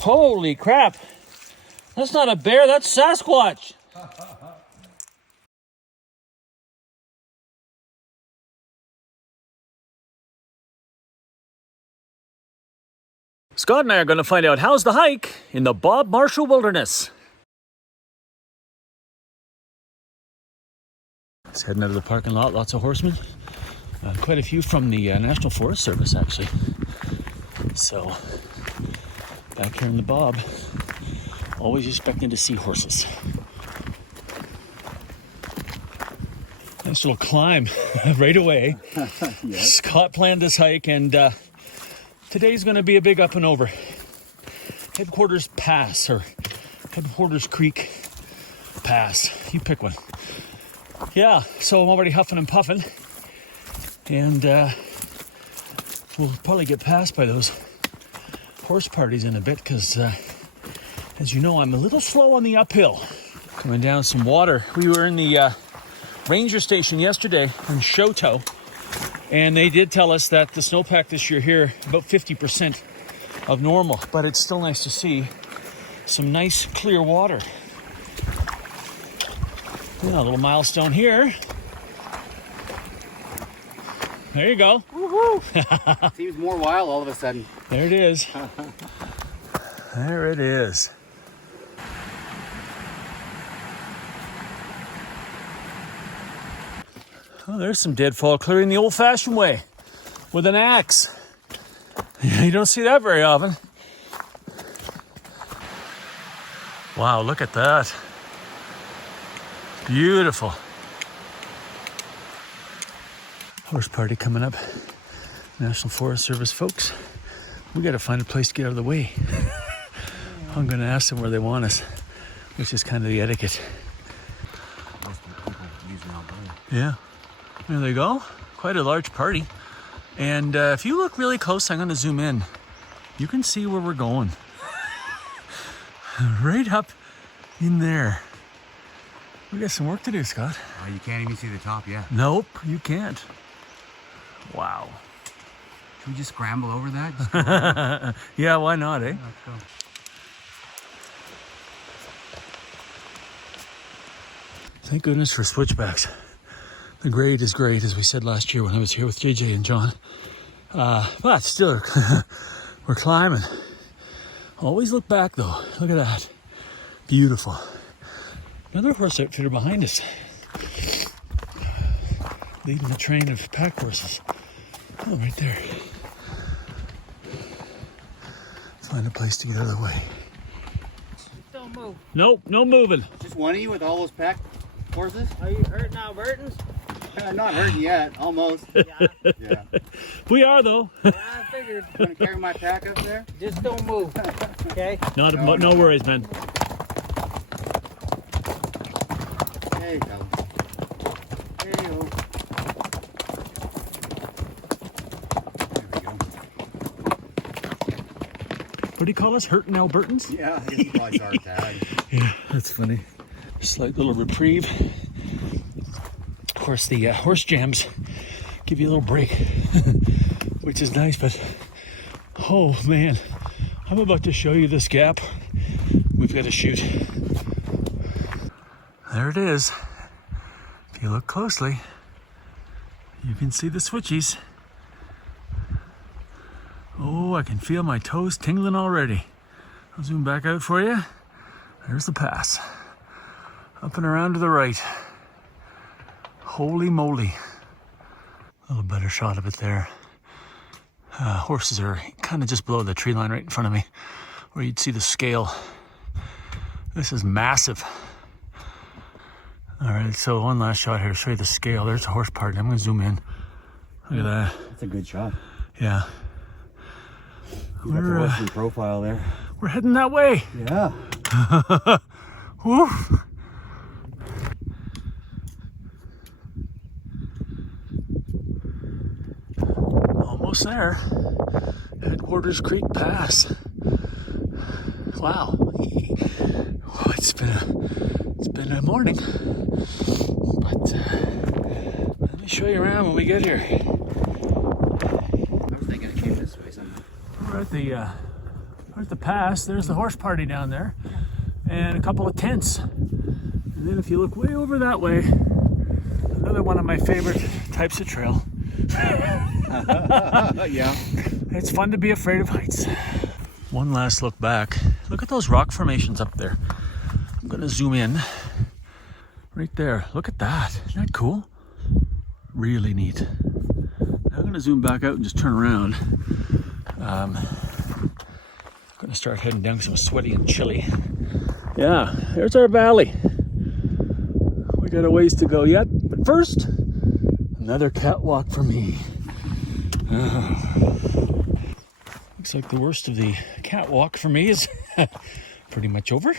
Holy crap. That's not a bear, that's Sasquatch. Scott and I are going to find out how's the hike in the Bob Marshall Wilderness. Just heading out of the parking lot, lots of horsemen. Quite a few from the National Forest Service, actually. So, back here in the Bob, always expecting to see horses. Nice little climb right away. Yes. Scott planned this hike, and today's going to be a big up and over. Headquarters Pass, or Headquarters Creek Pass. You pick one. Yeah, so I'm already huffing and puffing. And we'll probably get passed by those horse parties in a bit because, as you know, I'm a little slow on the uphill. Coming down some water. We were in the ranger station yesterday in Shoto, and they did tell us that the snowpack this year here, about 50% of normal, but it's still nice to see some nice clear water. Yeah, a little milestone here. There you go. Woohoo! Seems more wild all of a sudden. There it is. There it is. Oh, there's some deadfall clearing the old-fashioned way with an axe. You don't see that very often. Wow, look at that. Beautiful. Horse party coming up. National Forest Service folks. We got to find a place to get out of the way. I'm going to ask them where they want us, which is kind of the etiquette. Yeah. There they go. Quite a large party. And if you look really close, I'm going to zoom in. You can see where we're going. Right up in there. We got some work to do, Scott. You can't even see the top yet. Nope, you can't. Wow. Should we just scramble over that? Yeah, why not, eh? Yeah, let's go. Thank goodness for switchbacks. The grade is great, as we said last year when I was here with JJ and John. But still, we're climbing. Always look back, though. Look at that. Beautiful. Another horse outfitter behind us, leading the train of pack horses. Oh, right there. Find a place to get out of the way. Don't move. Nope, no moving. Just one of you with all those pack horses? Are you hurting now, Burton's? Not hurting yet, almost. Yeah. Yeah. We are, though. Yeah, I figured. Gonna carry my pack up there? Just don't move. Okay? No worries, man. Hey, fella. Hey-o. There we go. What do you call us? Hurting Albertans? Yeah, I guess you probably saw our tag. Yeah, that's funny. Slight little reprieve. Of course, the horse jams give you a little break, which is nice, but oh man, I'm about to show you this gap we've got to shoot. There it is. If you look closely, you can see the switchies. Oh, I can feel my toes tingling already. I'll zoom back out for you. There's the pass. Up and around to the right. Holy moly. A little better shot of it there. Horses are kind of just below the tree line right in front of me, where you'd see the scale. This is massive. All right, so one last shot here. Show you the scale. There's a horse party. I'm going to zoom in. Look at that. That's a good shot. Yeah. You got the horse in profile there. We're heading that way. Yeah. Woof. Almost there. Headquarters Creek Pass. Wow. Oh, it's been a morning. But let me show you around when we get here. I was thinking it came this way somehow. We're at the There's the pass. There's the horse party down there. And a couple of tents. And then if you look way over that way, another one of my favorite types of trail. Yeah. It's fun to be afraid of heights. One last look back. Look at those rock formations up there. I'm gonna zoom in right there. Look at that. Isn't that cool? Really neat. Now I'm gonna zoom back out and just turn around. I'm gonna start heading down because I'm sweaty and chilly. Yeah, there's our valley. We got a ways to go yet, but first, another catwalk for me. Looks like the worst of the catwalk for me is pretty much over.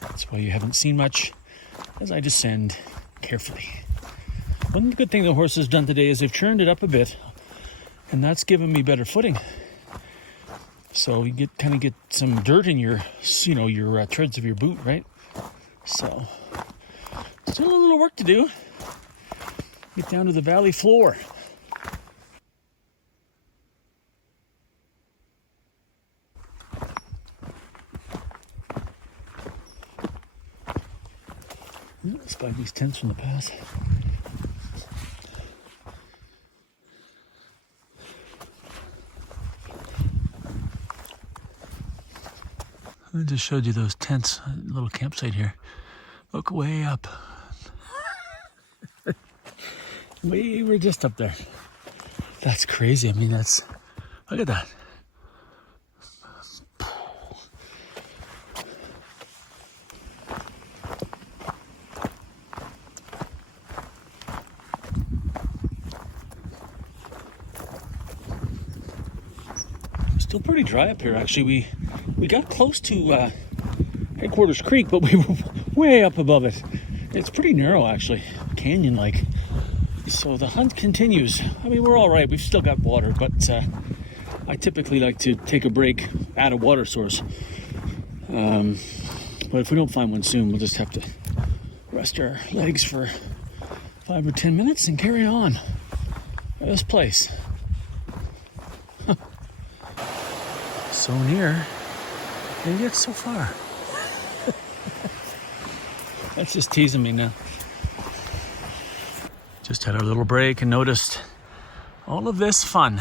That's why you haven't seen much as I descend carefully. One good thing the horse has done today is they've churned it up a bit, and that's given me better footing. So you kind of get some dirt in your, your treads of your boot, right? So still a little work to do. Get down to the valley floor. Spy these tents from the pass. I just showed you those tents, a little campsite here. Look way up. We're just up there. That's crazy. I mean, look at that. Still pretty dry up here, actually. We got close to Headquarters Creek, but we were way up above it. It's pretty narrow, actually, canyon-like. So the hunt continues. I mean, we're all right. We've still got water, but I typically like to take a break at a water source. But if we don't find one soon, we'll just have to rest our legs for 5 or 10 minutes and carry on at this place. So near, and yet so far. That's just teasing me now. Just had our little break and noticed all of this fun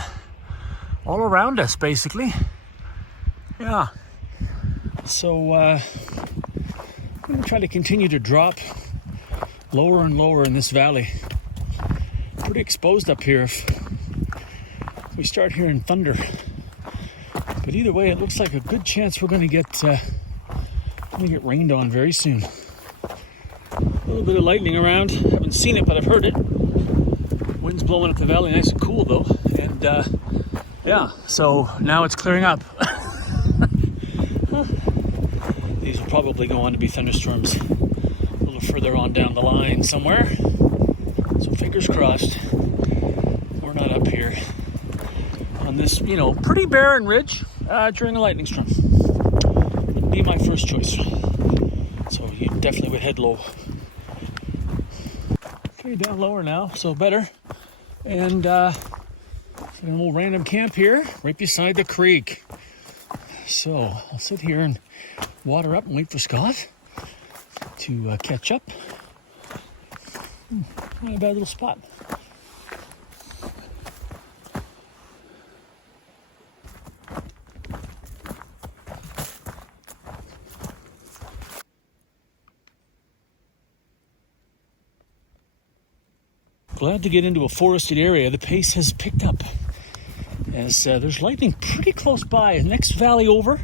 all around us, basically. Yeah. So I'm going to try to continue to drop lower and lower in this valley. Pretty exposed up here if we start hearing thunder. But either way, it looks like a good chance we're going to get rained on very soon. A little bit of lightning around. Haven't seen it, but I've heard it. Wind's blowing up the valley, nice and cool though. And yeah, so now it's clearing up. These will probably go on to be thunderstorms a little further on down the line somewhere. So fingers crossed. We're not up here on this, pretty barren ridge during a lightning storm. Would be my first choice. So you definitely would head low. Okay, down lower now, so better. And an old random camp here, right beside the creek. So I'll sit here and water up and wait for Scott to catch up. Not a bad little spot. Glad to get into a forested area. The pace has picked up as there's lightning pretty close by. Next valley over,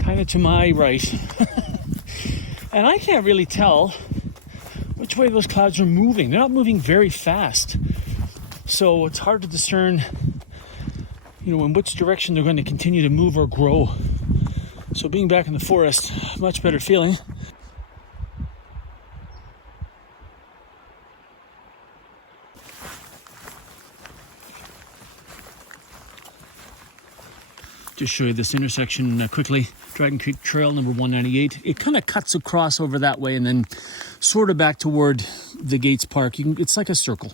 kind of to my right. And I can't really tell which way those clouds are moving. They're not moving very fast. So it's hard to discern, in which direction they're going to continue to move or grow. So being back in the forest, much better feeling. Just show you this intersection quickly. Dragon Creek Trail number 198. It kind of cuts across over that way and then sort of back toward the Gates Park. It's like a circle.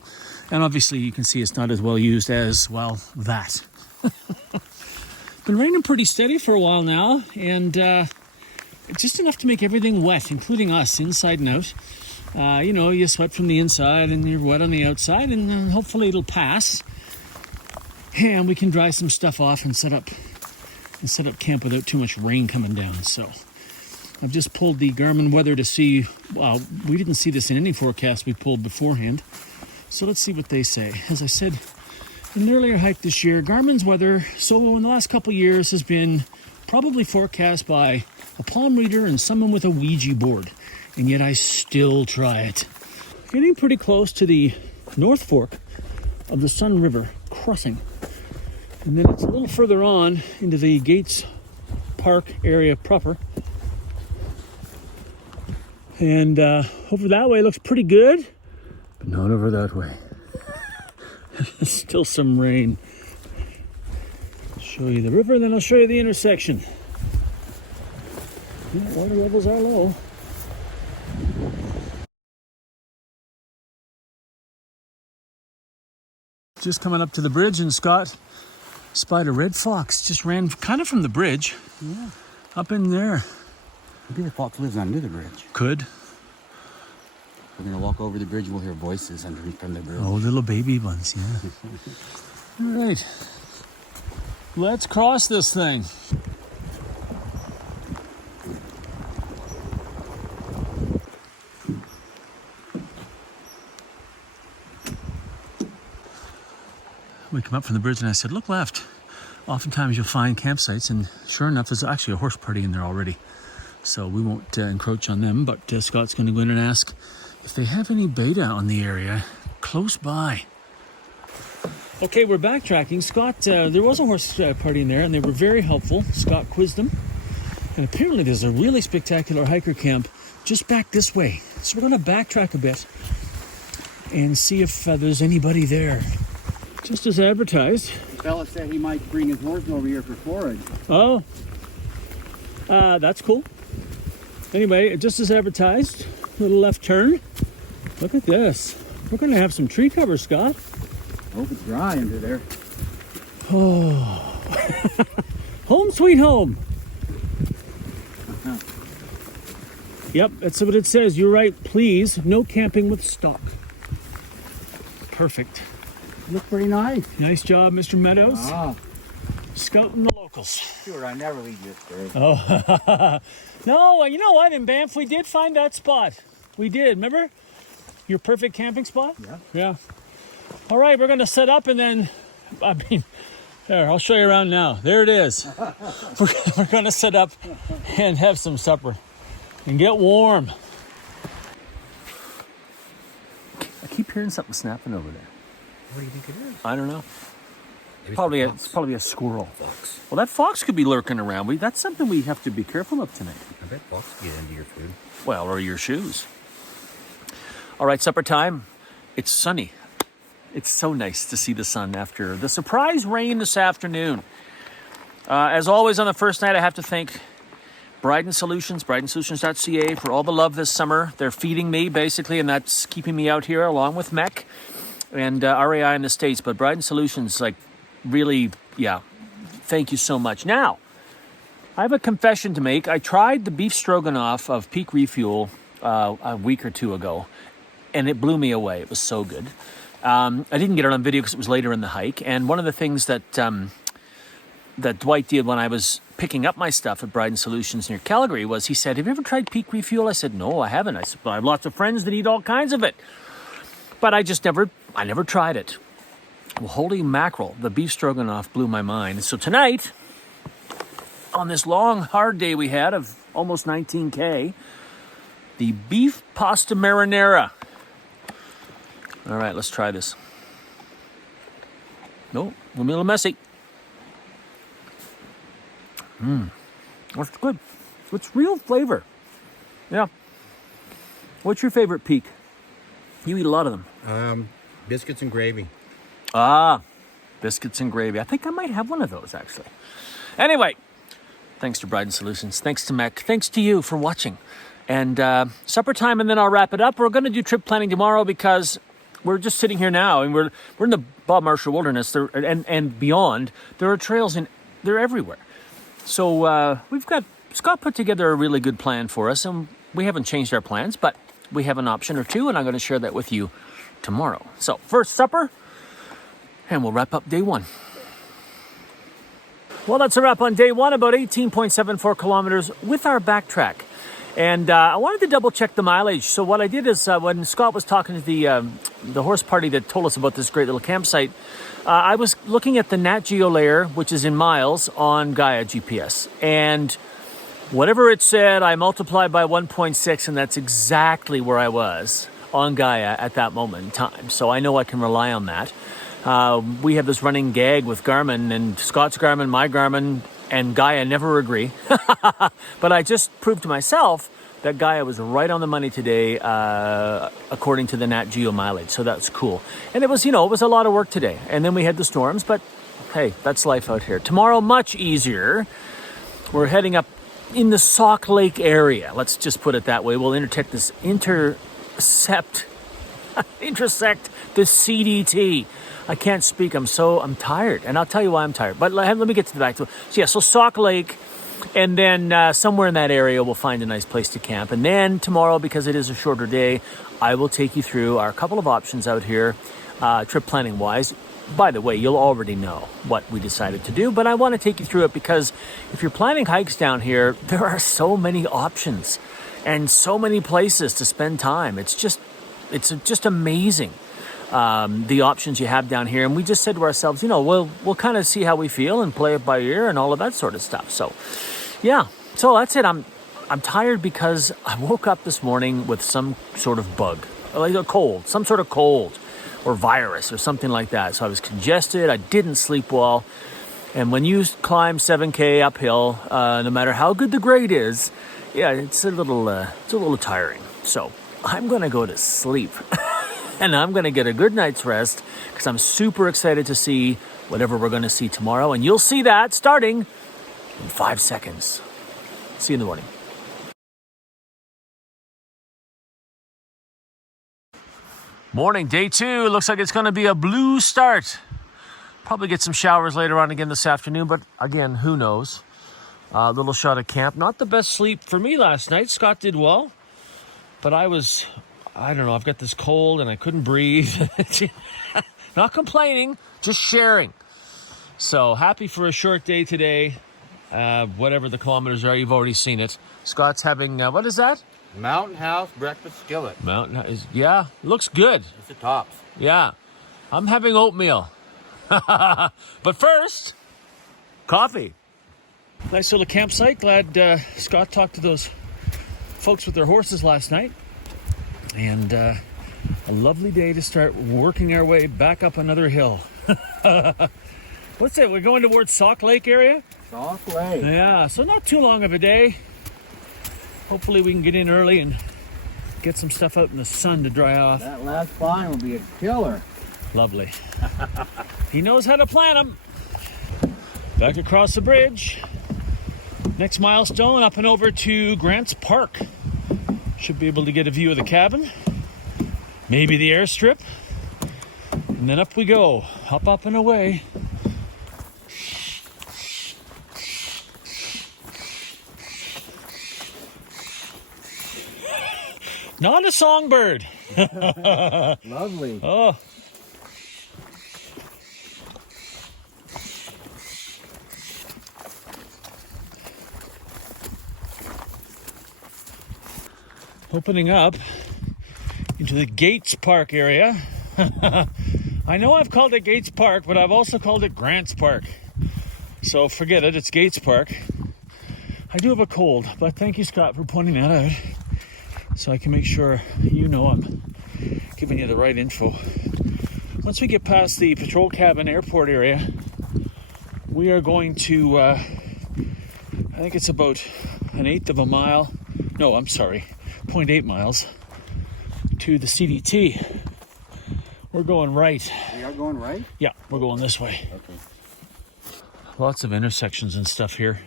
And obviously you can see it's not as well used as, that. But been raining pretty steady for a while now, and just enough to make everything wet, including us, inside and out. You know, you sweat from the inside and you're wet on the outside, and hopefully it'll pass. And we can dry some stuff off and set up camp without too much rain coming down. So I've just pulled the Garmin weather to see. Well, we didn't see this in any forecast we pulled beforehand. So let's see what they say. As I said in an earlier hike this year, Garmin's weather, so in the last couple of years, has been probably forecast by a palm reader and someone with a Ouija board. And yet I still try it. Getting pretty close to the North Fork of the Sun River crossing. And then it's a little further on into the Gates Park area proper. And over that way looks pretty good, but not over that way. Still some rain. I'll show you the river, then I'll show you the intersection. Yeah, water levels are low. Just coming up to the bridge, and Scott spied a red fox. Just ran kind of from the bridge. Yeah. Up in there. Maybe the fox lives under the bridge. Could. We're going to walk over the bridge and we'll hear voices underneath from the bridge. Oh, little baby ones, yeah. All right. Let's cross this thing. We come up from the bridge and I said, look left. Oftentimes you'll find campsites, and sure enough, there's actually a horse party in there already. So we won't encroach on them, but Scott's going to go in and ask if they have any beta on the area close by. Okay, we're backtracking. Scott, there was a horse party in there, and they were very helpful. Scott quizzed them. And apparently there's a really spectacular hiker camp just back this way. So we're going to backtrack a bit and see if there's anybody there. Just as advertised. The fella said he might bring his horse over here for forage. Oh, that's cool. Anyway, just as advertised, little left turn. Look at this. We're going to have some tree cover, Scott. Hope it's dry under there. Oh, home sweet home. Yep, that's what it says. You're right. Please, no camping with stock. Perfect. Look pretty nice. Nice job, Mr. Meadows. Ah. Scouting the locals. Sure, I never leave you astray. Oh, no, you know what? In Banff, we did find that spot. We did, remember? Your perfect camping spot? Yeah. Yeah. All right, we're going to set up and then, there, I'll show you around now. There it is. We're going to set up and have some supper and get warm. I keep hearing something snapping over there. What do you think it is? I don't know. Maybe It's probably a squirrel. fox. Well, that fox could be lurking around. That's something we have to be careful of tonight. I bet fox get into your food. Well, or your shoes. All right, supper time. It's sunny. It's so nice to see the sun after the surprise rain this afternoon. As always on the first night, I have to thank Bryden Solutions, BrydenSolutions.ca, for all the love this summer. They're feeding me, basically, and that's keeping me out here along with Mech and RAI in the States. But Bryden Solutions, like, really, yeah, thank you so much. Now, I have a confession to make. I tried the beef stroganoff of Peak Refuel a week or two ago, and it blew me away. It was so good. I didn't get it on video because it was later in the hike. And one of the things that Dwight did when I was picking up my stuff at Bryden Solutions near Calgary was he said, have you ever tried Peak Refuel? I said, no, I haven't. I said, but I have lots of friends that eat all kinds of it. But I never tried it. Well, holy mackerel, the beef stroganoff blew my mind. So tonight, on this long, hard day we had of almost 19K, the beef pasta marinara. All right, let's try this. No, a little messy. That's good. It's real flavor. Yeah. What's your favorite Peak? You eat a lot of them. Biscuits and gravy. Ah, biscuits and gravy. I think I might have one of those, actually. Anyway, thanks to Bryden Solutions. Thanks to Mech. Thanks to you for watching. And supper time, and then I'll wrap it up. We're going to do trip planning tomorrow because we're just sitting here now, and we're in the Bob Marshall Wilderness and beyond. There are trails in they're everywhere. So Scott put together a really good plan for us, and we haven't changed our plans, but we have an option or two, and I'm going to share that with you tomorrow. So first supper, and we'll wrap up day one. Well, that's a wrap on day one, about 18.74 kilometers with our backtrack. And I wanted to double check the mileage. So what I did is when Scott was talking to the horse party that told us about this great little campsite, I was looking at the Nat Geo layer, which is in miles, on Gaia GPS. And whatever it said, I multiplied by 1.6, and that's exactly where I was on Gaia at that moment in time. So I know I can rely on that. We have this running gag with Garmin, and Scott's Garmin, my Garmin, and Gaia never agree. But I just proved to myself that Gaia was right on the money today, according to the Nat Geo mileage. So that's cool. And it was a lot of work today. And then we had the storms, but hey, that's life out here. Tomorrow, much easier. We're heading up in the Sauk Lake area. Let's just put it that way. We'll intersect the CDT. I can't speak. I'm tired. And I'll tell you why I'm tired. But let me get to the back to it. So Sauk Lake, and then somewhere in that area we'll find a nice place to camp. And then tomorrow, because it is a shorter day, I will take you through our couple of options out here, trip planning wise. By the way, you'll already know what we decided to do, but I want to take you through it because if you're planning hikes down here, there are so many options and so many places to spend time. It's just amazing. The options you have down here, and we just said to ourselves, we'll kind of see how we feel and play it by ear and all of that sort of stuff. So yeah, so that's it. I'm tired because I woke up this morning with some sort of bug, like a cold, some sort of cold or virus or something like that. So I was congested. I didn't sleep well, and when you climb 7K uphill, no matter how good the grade is, yeah, it's a little tiring. So I'm gonna go to sleep. And I'm going to get a good night's rest because I'm super excited to see whatever we're going to see tomorrow. And you'll see that starting in 5 seconds. See you in the morning. Morning, day 2. Looks like it's going to be a blue start. Probably get some showers later on again this afternoon, but again, who knows? A little shot of camp. Not the best sleep for me last night. Scott did well, but I don't know, I've got this cold and I couldn't breathe. Not complaining, just sharing. So happy for a short day today. Whatever the kilometers are, you've already seen it. Scott's having, what is that? Mountain House breakfast skillet. Yeah, looks good. It's the tops. Yeah, I'm having oatmeal. But first, coffee. Nice little campsite. Glad Scott talked to those folks with their horses last night. And a lovely day to start working our way back up another hill. What's it? We're going towards Sauk Lake area? Sauk Lake. Yeah, so not too long of a day. Hopefully we can get in early and get some stuff out in the sun to dry off. That last climb will be a killer. Lovely. He knows how to plan them. Back across the bridge. Next milestone, up and over to Grants Park. Should be able to get a view of the cabin, maybe the airstrip, and then up we go, up and away. Not a songbird. Lovely. Oh. Opening up into the Gates Park area. I know I've called it Gates Park, but I've also called it Grants Park. So forget it, it's Gates Park. I do have a cold, but thank you, Scott, for pointing that out. So I can make sure I'm giving you the right info. Once we get past the patrol cabin airport area, we are going to, I think it's about 1/8 of a mile. No, I'm sorry. 0.8 miles to the CDT. We're going right. We are going right? Yeah, we're going this way. Okay. Lots of intersections and stuff here.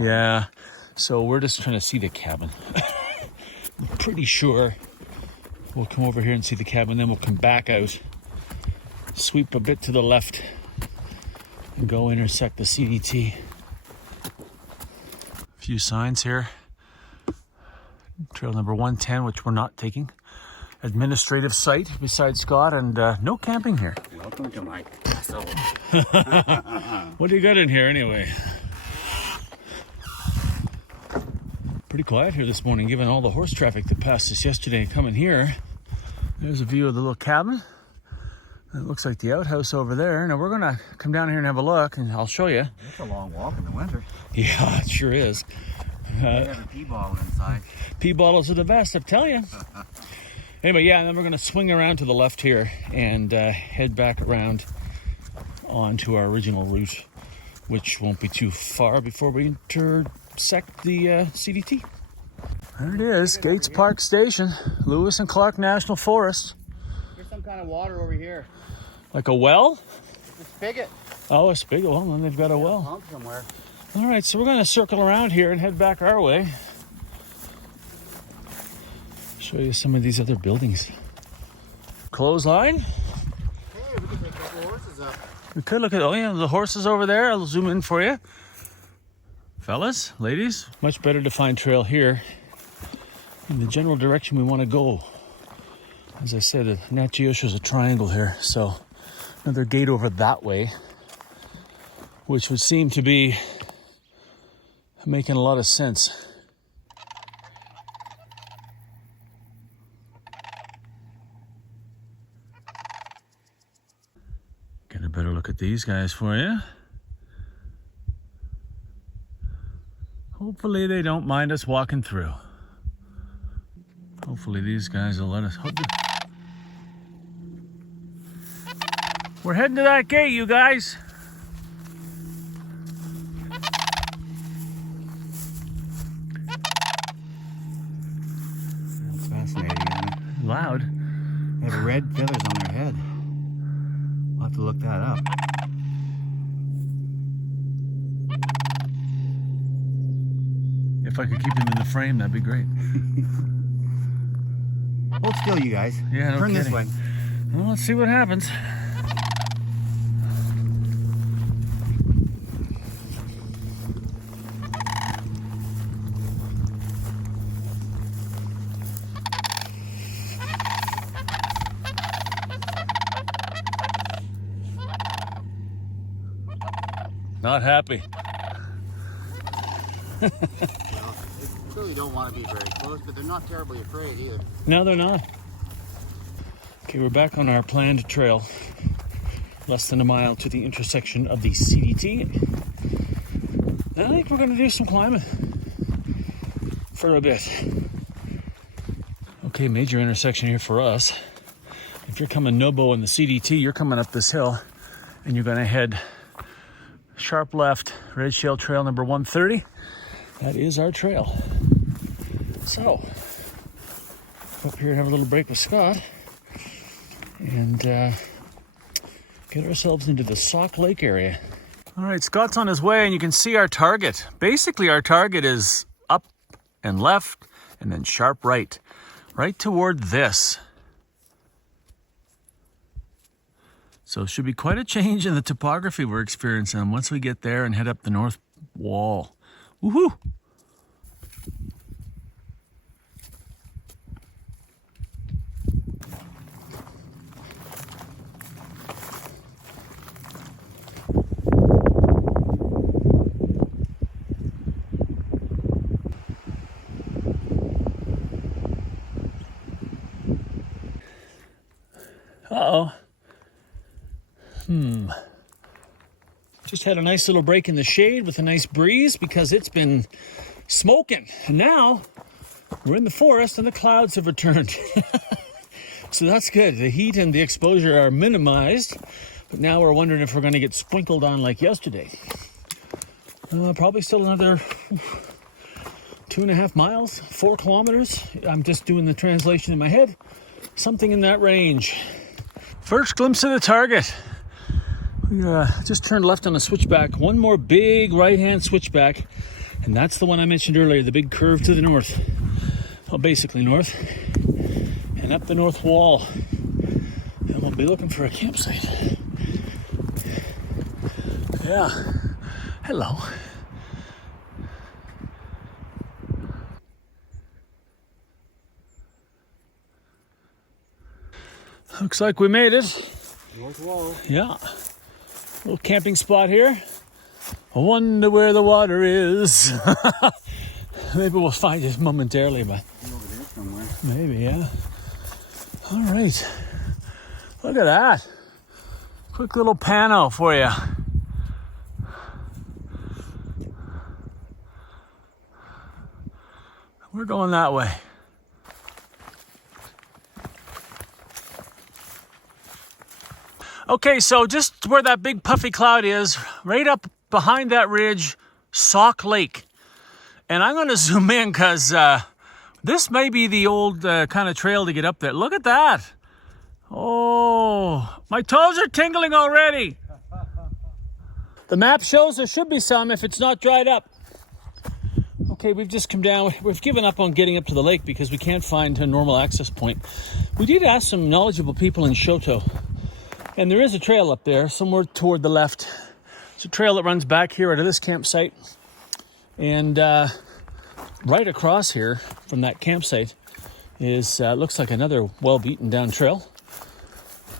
Yeah, so we're just trying to see the cabin. I'm pretty sure we'll come over here and see the cabin, then we'll come back out, sweep a bit to the left, and go intersect the CDT. A few signs here. Trail number 110, which we're not taking. Administrative site beside Scott, and no camping here. Welcome to my castle. What do you got in here anyway? Pretty quiet here this morning, given all the horse traffic that passed us yesterday coming here. There's a view of the little cabin. It looks like the outhouse over there. Now we're gonna come down here and have a look, and I'll show you. It's a long walk in the winter. Yeah, it sure is. They have a pee bottle inside. Pea bottles are the best, I'm telling you. Anyway, yeah, and then we're going to swing around to the left here and head back around onto our original route, which won't be too far before we intersect the CDT. There it is, Gates Park Station, Lewis and Clark National Forest. There's some kind of water over here. Like a well? The spigot. Oh, a spigot. Well, then they've got a well. Pump somewhere. All right, so we're going to circle around here and head back our way. Show you some of these other buildings. Clothesline. Hey, we can take a couple horses up. We could look at, oh yeah, the horses over there. I'll zoom in for you. Fellas, ladies, much better defined trail here in the general direction we want to go. As I said, the Nat Geo shows a triangle here, so another gate over that way, which would seem to be making a lot of sense. Get a better look at these guys for you. Hopefully they don't mind us walking through. Hopefully these guys will let us. We're heading to that gate, you guys. That's fascinating, isn't it? Loud. They have red feathers on their head. We'll have to look that up. If I could keep them in the frame, that'd be great. Hold still, you guys. Yeah, no Turn this kidding. way. Well, let's see what happens. Not happy. Well, they clearly don't want to be very close, but they're not terribly afraid either. No, they're not. Okay, we're back on our planned trail. Less than a mile to the intersection of the CDT. I think we're going to do some climbing for a bit. Okay, major intersection here for us. If you're coming Nobo in the CDT, you're coming up this hill and you're going to head sharp left, Red Shale Trail number 130. That is our trail. So, up here and have a little break with Scott and get ourselves into the Sauk Lake area. All right, Scott's on his way and you can see our target. Basically, our target is up and left and then sharp right, right toward this. So it should be quite a change in the topography we're experiencing once we get there and head up the north wall. Woohoo! Uh-oh. Just had a nice little break in the shade with a nice breeze because it's been smoking. And now we're in the forest and the clouds have returned. So that's good. The heat and the exposure are minimized. But now we're wondering if we're going to get sprinkled on like yesterday. Probably still another 2.5 miles, 4 kilometers. I'm just doing the translation in my head. Something in that range. First glimpse of the target. We just turned left on a switchback. One more big right-hand switchback. And that's the one I mentioned earlier, the big curve to the north. Well, basically north. And up the north wall. And we'll be looking for a campsite. Yeah. Hello. Looks like we made it. North wall. Yeah. Little camping spot here. I wonder where the water is. Maybe we'll find it momentarily, but Over there somewhere. maybe, yeah. All right. Look at that. Quick little pano for you. We're going that way. Okay, so just where that big puffy cloud is, right up behind that ridge, Sauk Lake. And I'm going to zoom in because this may be the old kind of trail to get up there. Look at that. Oh, my toes are tingling already. The map shows there should be some if it's not dried up. Okay, we've just come down. We've given up on getting up to the lake because we can't find a normal access point. We did ask some knowledgeable people in Shoto. And there is a trail up there, somewhere toward the left. It's a trail that runs back here out of this campsite. And right across here from that campsite is, looks like another well-beaten down trail.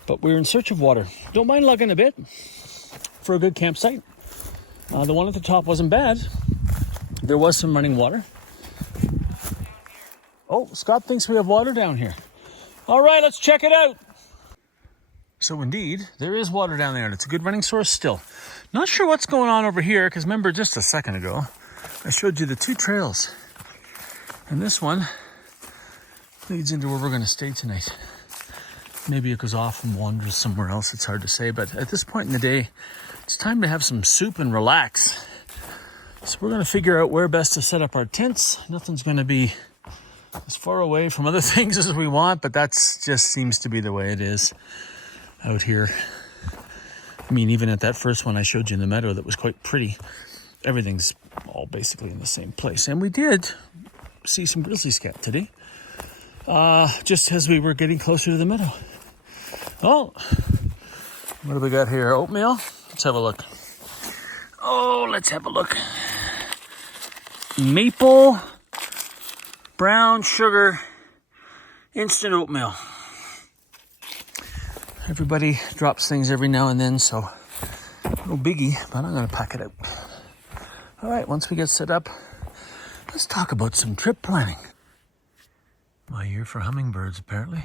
But we're in search of water. Don't mind lugging a bit for a good campsite. The one at the top wasn't bad. There was some running water. Oh, Scott thinks we have water down here. All right, let's check it out. So indeed, there is water down there, and it's a good running source still. Not sure what's going on over here, because remember just a second ago, I showed you the two trails. And this one leads into where we're going to stay tonight. Maybe it goes off and wanders somewhere else, it's hard to say. But at this point in the day, it's time to have some soup and relax. So we're going to figure out where best to set up our tents. Nothing's going to be as far away from other things as we want, but that's just seems to be the way it is out here. I mean, even at that first one I showed you in the meadow that was quite pretty, everything's all basically in the same place. And we did see some grizzly scat today, just as we were getting closer to the meadow. Oh, what do we got here? Oatmeal? Let's have a look. Oh, let's have a look. Maple brown sugar instant oatmeal. Everybody drops things every now and then, so no biggie, but I'm going to pack it out. All right, once we get set up, let's talk about some trip planning. My year for hummingbirds, apparently.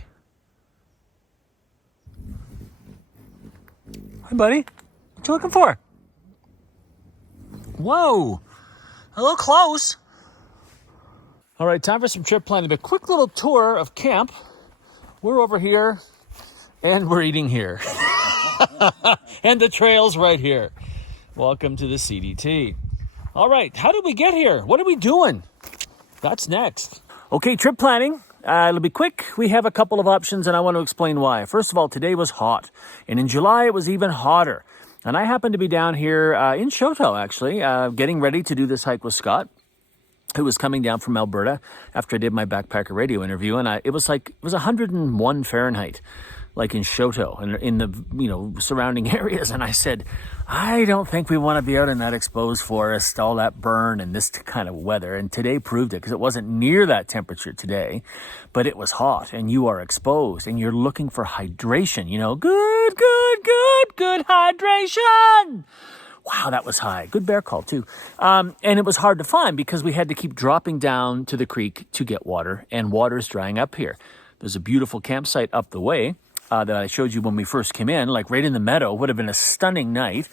Hi, buddy. What you looking for? Whoa, a little close. All right, time for some trip planning. A quick little tour of camp. We're over here. And we're eating here. And the trail's right here. Welcome to the CDT. All right, how did we get here? What are we doing? That's next. Okay, trip planning. It'll be quick. We have a couple of options, and I want to explain why. First of all, today was hot. And in July, it was even hotter. And I happened to be down here in Shoto, actually, getting ready to do this hike with Scott, who was coming down from Alberta after I did my backpacker radio interview. And it was 101 Fahrenheit. Like in Shoto and in the surrounding areas. And I said, I don't think we want to be out in that exposed forest, all that burn and this kind of weather. And today proved it, because it wasn't near that temperature today, but it was hot and you are exposed and you're looking for hydration, good hydration. Wow, that was high. Good bear call too. And it was hard to find because we had to keep dropping down to the creek to get water, and water's drying up here. There's a beautiful campsite up the way that I showed you when we first came in, like right in the meadow. Would have been a stunning night,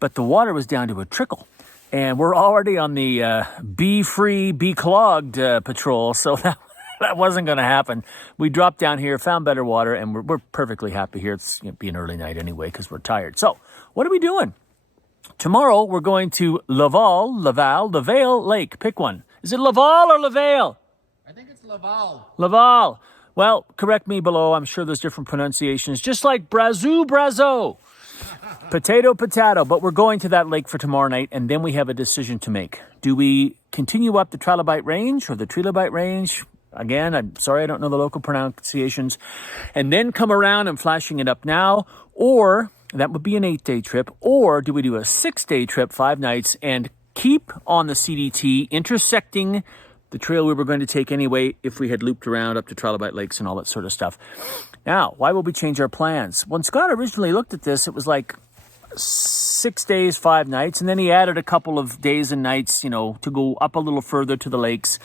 but the water was down to a trickle. And we're already on the be-free, be-clogged patrol, so that wasn't going to happen. We dropped down here, found better water, and we're perfectly happy here. It's going to be an early night anyway because we're tired. So what are we doing? Tomorrow we're going to Lovell Lake. Pick one. Is it Lovell or Lovell? I think it's Lovell. Lovell. Well, correct me below. I'm sure there's different pronunciations, just like brazo. Potato. But we're going to that lake for tomorrow night, and then we have a decision to make. Do we continue up the Trilobite Range or the Trilobite Range? Again, I'm sorry I don't know the local pronunciations. And then come around and flashing it up now. Or That would be an 8-day trip. Or do we do a 6-day trip, 5 nights, and keep on the CDT, intersecting the trail we were going to take anyway if we had looped around up to Trilobite Lakes and all that sort of stuff. Now, why would we change our plans? When Scott originally looked at this, it was like 6 days, 5 nights, and then he added a couple of days and nights, you know, to go up a little further to the lakes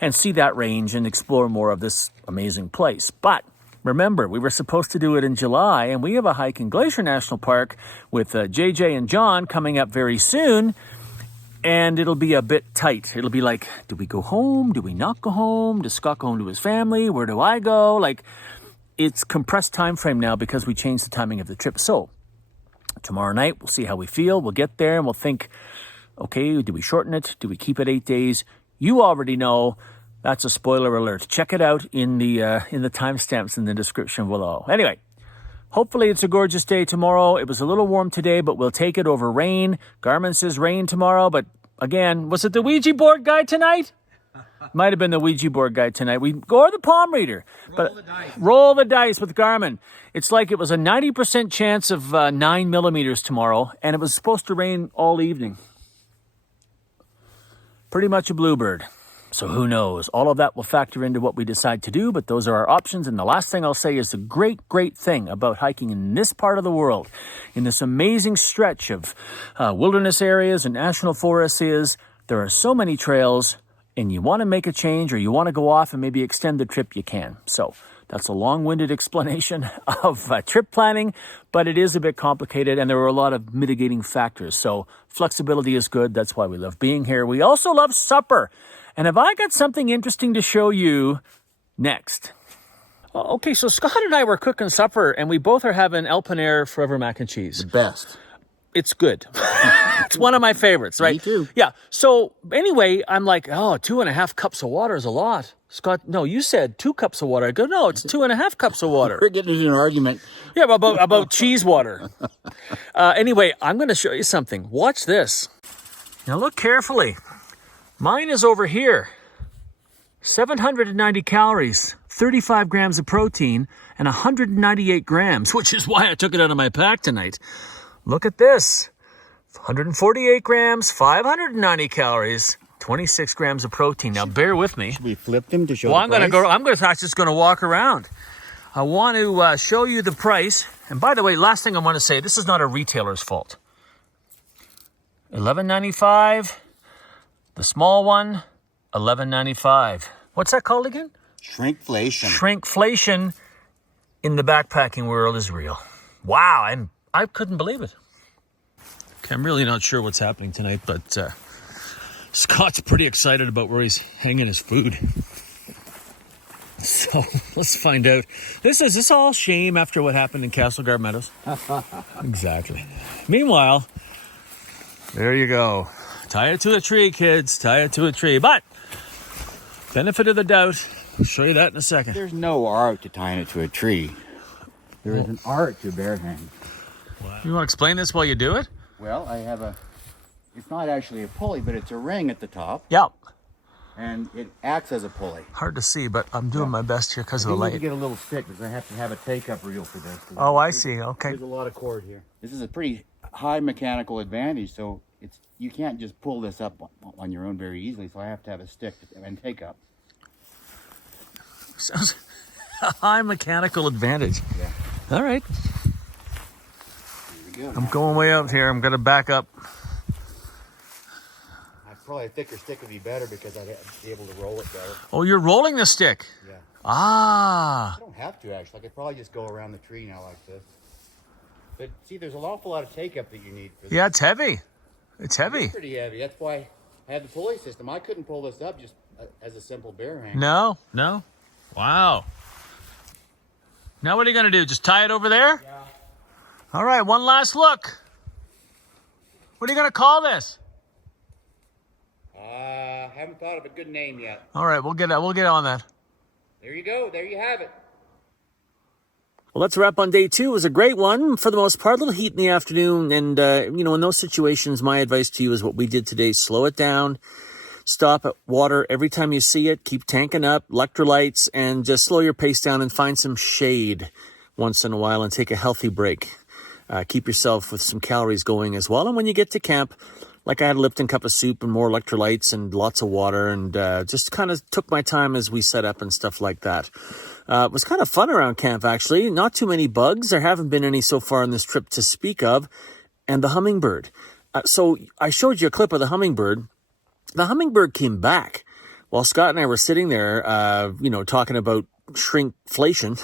and see that range and explore more of this amazing place. But remember, we were supposed to do it in July, and we have a hike in Glacier National Park with JJ and John coming up very soon, and it'll be a bit tight. It'll be like, do we go home? Do we not go home? Does Scott go home to his family? Where do I go? Like, it's compressed time frame now because we changed the timing of the trip. So tomorrow night, we'll see how we feel. We'll get there and we'll think, okay, do we shorten it? Do we keep it 8 days? You already know. That's a spoiler alert. Check it out in the timestamps in the description below. Anyway, hopefully it's a gorgeous day tomorrow. It was a little warm today, but we'll take it over rain. Garmin says rain tomorrow, but again, was it the Ouija board guy tonight? Might have been the Ouija board guy tonight. Or the palm reader. Roll the dice with Garmin. It's like it was a 90% chance of 9 millimeters tomorrow, and it was supposed to rain all evening. Pretty much a bluebird. So who knows? All of that will factor into what we decide to do, but those are our options. And the last thing I'll say is the great, great thing about hiking in this part of the world, in this amazing stretch of wilderness areas and national forests, is there are so many trails, and you want to make a change or you want to go off and maybe extend the trip, you can. So that's a long-winded explanation of trip planning, but it is a bit complicated, and there are a lot of mitigating factors. So flexibility is good. That's why we love being here. We also love supper. And have I got something interesting to show you next? Okay, so Scott and I were cooking supper, and we both are having El Panera Forever Mac and Cheese. The best. It's good. It's one of my favorites, right? Me too. Yeah. So anyway, I'm like, 2.5 cups of water is a lot. Scott, no, you said 2 cups of water. I go, no, it's 2.5 cups of water. We're getting into an argument. Yeah, about cheese water. Anyway, I'm going to show you something. Watch this. Now look carefully. Mine is over here. 790 calories, 35 grams of protein, and 198 grams, which is why I took it out of my pack tonight. Look at this. 148 grams, 590 calories, 26 grams of protein. Now bear with me. Should we flip them to show Well, the price? I'm just going to walk around. I want to show you the price. And by the way, last thing I want to say, this is not a retailer's fault. $11.95. The small one, $11.95. What's that called again? Shrinkflation. Shrinkflation in the backpacking world is real. Wow, I couldn't believe it. Okay, I'm really not sure what's happening tonight, but Scott's pretty excited about where he's hanging his food. So let's find out. Is this all shame after what happened in Castlegar Meadows? Exactly. Meanwhile, there you go. Tie it to a tree, kids. Tie it to a tree. But benefit of the doubt. I'll show you that in a second. There's no art to tying it to a tree. There is an art to bear hang. Wow. You want to explain this while you do it? Well, I have it's not actually a pulley, but it's a ring at the top. Yeah. And it acts as a pulley. Hard to see, but I'm doing my best here because of the I need to light. get a little stick because I have to have a take-up reel for this. Oh, I see. Okay. There's a lot of cord here. This is a pretty high mechanical advantage, so you can't just pull this up on your own very easily, so I have to have a stick and take-up. Sounds a high mechanical advantage. Yeah. All right. Here we go. I'm going way out here. I'm going to back up. Probably a thicker stick would be better because I'd be able to roll it better. Oh, you're rolling the stick. Yeah. Ah. I don't have to, actually. I could probably just go around the tree now like this. But see, there's an awful lot of take-up that you need for this. Yeah, it's heavy. It's heavy. It's pretty heavy. That's why I had the pulley system. I couldn't pull this up just as a simple bear hang. No. Wow. Now what are you going to do? Just tie it over there? Yeah. All right, one last look. What are you going to call this? Haven't thought of a good name yet. All right, we'll get on that. There you go. There you have it. Well, let's wrap on day 2. It was a great one for the most part. A little heat in the afternoon. And, in those situations, my advice to you is what we did today. Slow it down. Stop at water every time you see it. Keep tanking up electrolytes and just slow your pace down and find some shade once in a while and take a healthy break. Keep yourself with some calories going as well. And when you get to camp, like I had a Lipton cup of soup and more electrolytes and lots of water, and just kind of took my time as we set up and stuff like that. It was kind of fun around camp, actually. Not too many bugs. There haven't been any so far on this trip to speak of. And the hummingbird. So I showed you a clip of the hummingbird. The hummingbird came back while Scott and I were sitting there, talking about shrinkflation.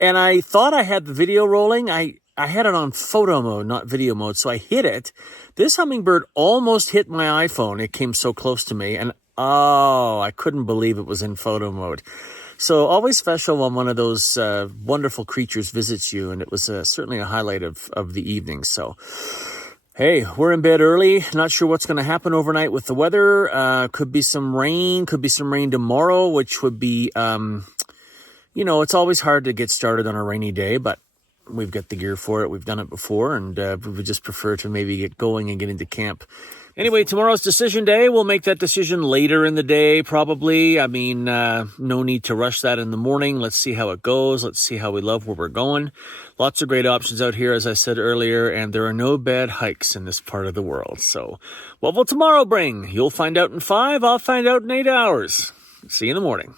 And I thought I had the video rolling. I had it on photo mode, not video mode. So I hit it. This hummingbird almost hit my iPhone. It came so close to me. And I couldn't believe it was in photo mode. So always special when one of those wonderful creatures visits you. And it was certainly a highlight of the evening. So, hey, we're in bed early. Not sure what's going to happen overnight with the weather. Could be some rain. Could be some rain tomorrow, which would be, it's always hard to get started on a rainy day, but we've got the gear for it. We've done it before, and we would just prefer to maybe get going and get into camp. Anyway, tomorrow's decision day. We'll make that decision later in the day, probably. I mean, no need to rush that in the morning. Let's see how it goes. Let's see how we love where we're going. Lots of great options out here, as I said earlier, and there are no bad hikes in this part of the world. So what will tomorrow bring? You'll find out in 5. I'll find out in 8 hours. See you in the morning.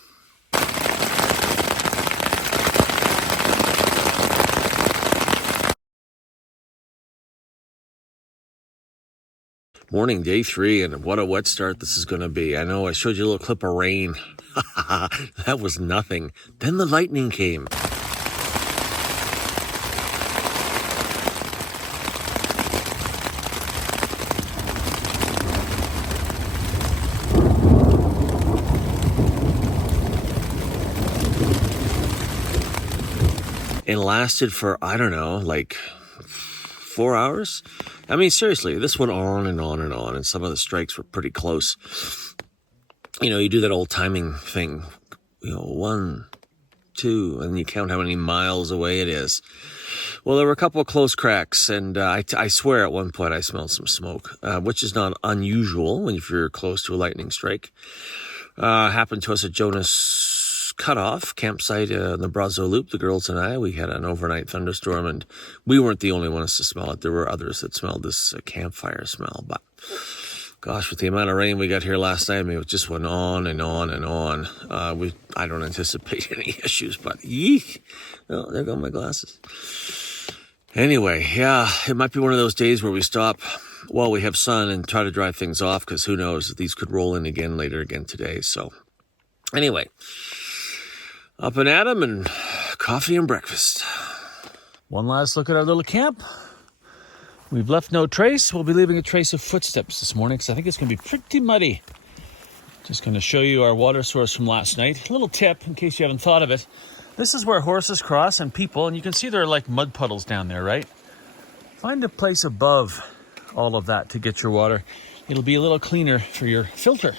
Morning, day 3, and what a wet start this is going to be. I know I showed you a little clip of rain. That was nothing. Then the lightning came. It lasted for, I don't know, like 4 hours. I mean, seriously, this went on and on and on, and some of the strikes were pretty close. You do that old timing thing, 1, 2, and you count how many miles away it is. Well, there were a couple of close cracks, and I swear at one point I smelled some smoke, which is not unusual if you're close to a lightning strike. Happened to us at Jonas Cutoff campsite in the Brazo Loop. The girls and I, we had an overnight thunderstorm, and we weren't the only ones to smell it. There were others that smelled this campfire smell, but gosh, with the amount of rain we got here last night, it just went on and on and on. I don't anticipate any issues, but oh, there go my glasses. Anyway, yeah, it might be one of those days where we stop while we have sun and try to dry things off, because who knows, these could roll in again later today. So anyway, up and at 'em, and coffee and breakfast. One last look at our little camp. We've left no trace. We'll be leaving a trace of footsteps this morning, because I think it's going to be pretty muddy. Just going to show you our water source from last night. A little tip, in case you haven't thought of it. This is where horses cross and people, and you can see there are like mud puddles down there, right? Find a place above all of that to get your water. It'll be a little cleaner for your filter.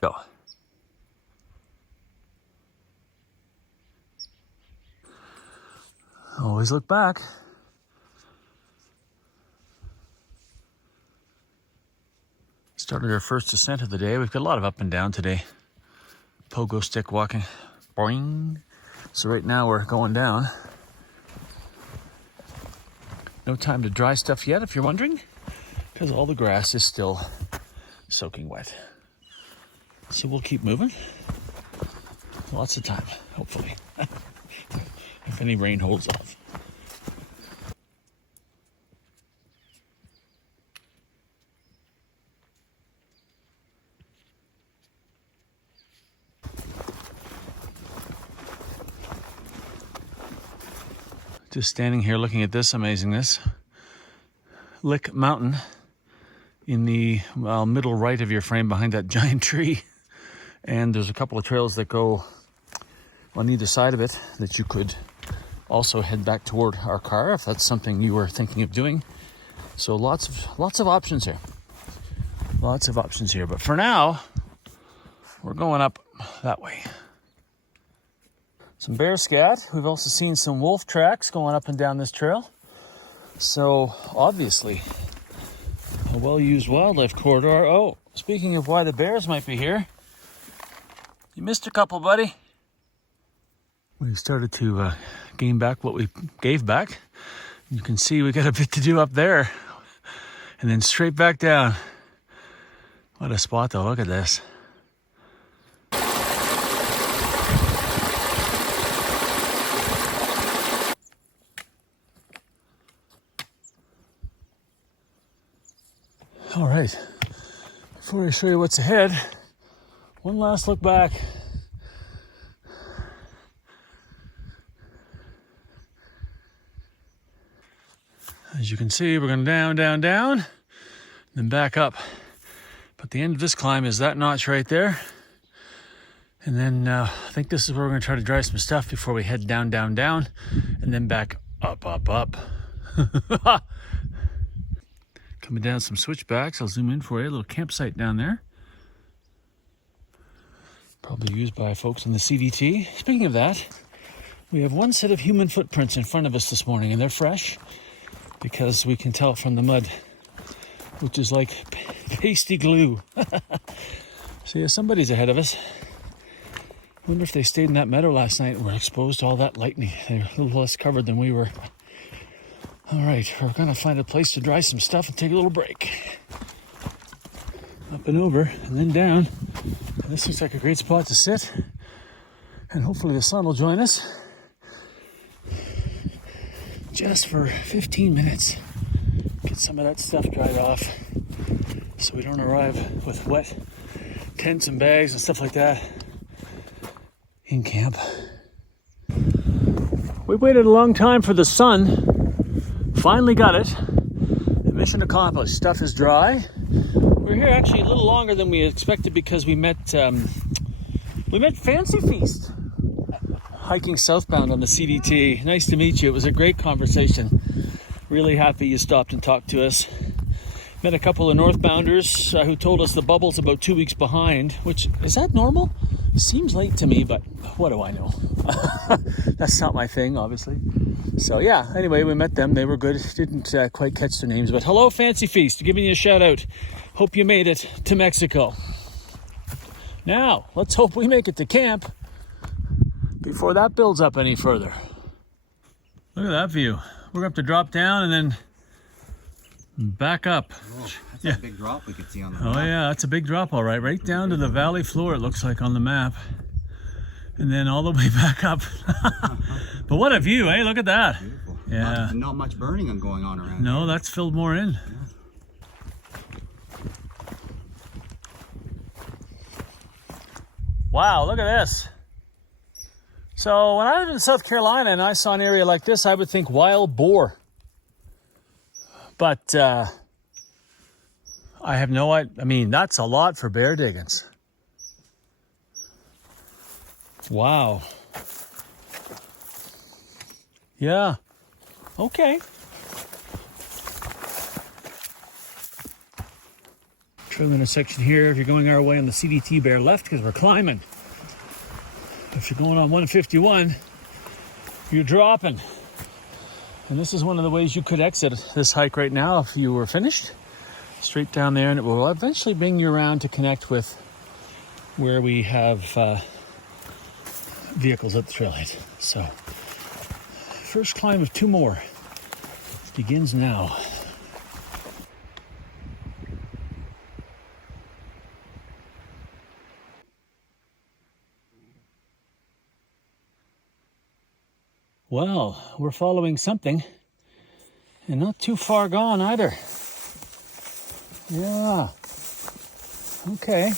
Go. Always look back. Started our first descent of the day. We've got a lot of up and down today. Pogo stick walking. Boing. So right now we're going down. No time to dry stuff yet, if you're wondering, because all the grass is still soaking wet. So we'll keep moving. Lots of time, hopefully. If any rain holds off. Just standing here looking at this amazingness. Lick Mountain in the middle right of your frame behind that giant tree. And there's a couple of trails that go on either side of it that you could also head back toward our car if that's something you were thinking of doing. So lots of options here. Lots of options here. But for now, we're going up that way. Some bear scat. We've also seen some wolf tracks going up and down this trail. So obviously a well-used wildlife corridor. Oh, speaking of why the bears might be here, you missed a couple, buddy. We've started to gain back what we gave back. You can see we got a bit to do up there. And then straight back down. What a spot though, look at this. All right, before I show you what's ahead, one last look back. As you can see, we're going down, down, down, then back up. But the end of this climb is that notch right there. And then I think this is where we're going to try to dry some stuff before we head down, down, down, and then back up, up, up. Coming down some switchbacks. I'll zoom in for you. A little campsite down there. Probably used by folks in the CDT. Speaking of that, we have one set of human footprints in front of us this morning, and they're fresh because we can tell from the mud, which is like pasty glue. So yeah, somebody's ahead of us. I wonder if they stayed in that meadow last night and were exposed to all that lightning. They're a little less covered than we were. All right, we're gonna find a place to dry some stuff and take a little break. Up and over, and then down. And this looks like a great spot to sit. And hopefully the sun will join us. Just for 15 minutes. Get some of that stuff dried off so we don't arrive with wet tents and bags and stuff like that in camp. We waited a long time for the sun. Finally got it. Mission accomplished. Stuff is dry. We're here actually a little longer than we expected because we met Fancy Feast hiking southbound on the CDT. Nice to meet you. It was a great conversation. Really happy you stopped and talked to us. Met a couple of northbounders who told us the bubble's about 2 weeks behind, which, is that normal? Seems late to me, but what do I know? That's not my thing, obviously. So yeah, anyway, we met them. They were good. Didn't quite catch their names, but hello, Fancy Feast. Giving you a shout out. Hope you made it to Mexico. Now, let's hope we make it to camp before that builds up any further. Look at that view. We're going to have to drop down and then back up. Oh, that's a big drop we could see on the map. Oh yeah, that's a big drop, all right. Right down to the valley floor, it looks like on the map. And then all the way back up. But what a view, eh? Look at that. Beautiful. Yeah. Not much burning going on around No, here. that's filled more in. Yeah. Wow, look at this. So when I lived in South Carolina and I saw an area like this, I would think wild boar. But I have no idea. I mean, that's a lot for bear diggings. Wow. Yeah. Okay. Trail intersection here. If you're going our way on the CDT, bear left because we're climbing. If you're going on 151, you're dropping. And this is one of the ways you could exit this hike right now if you were finished. Straight down there, and it will eventually bring you around to connect with where we have vehicles at the trailhead. So, first climb of 2 more begins now. Well, we're following something, and not too far gone either. Yeah. Okay.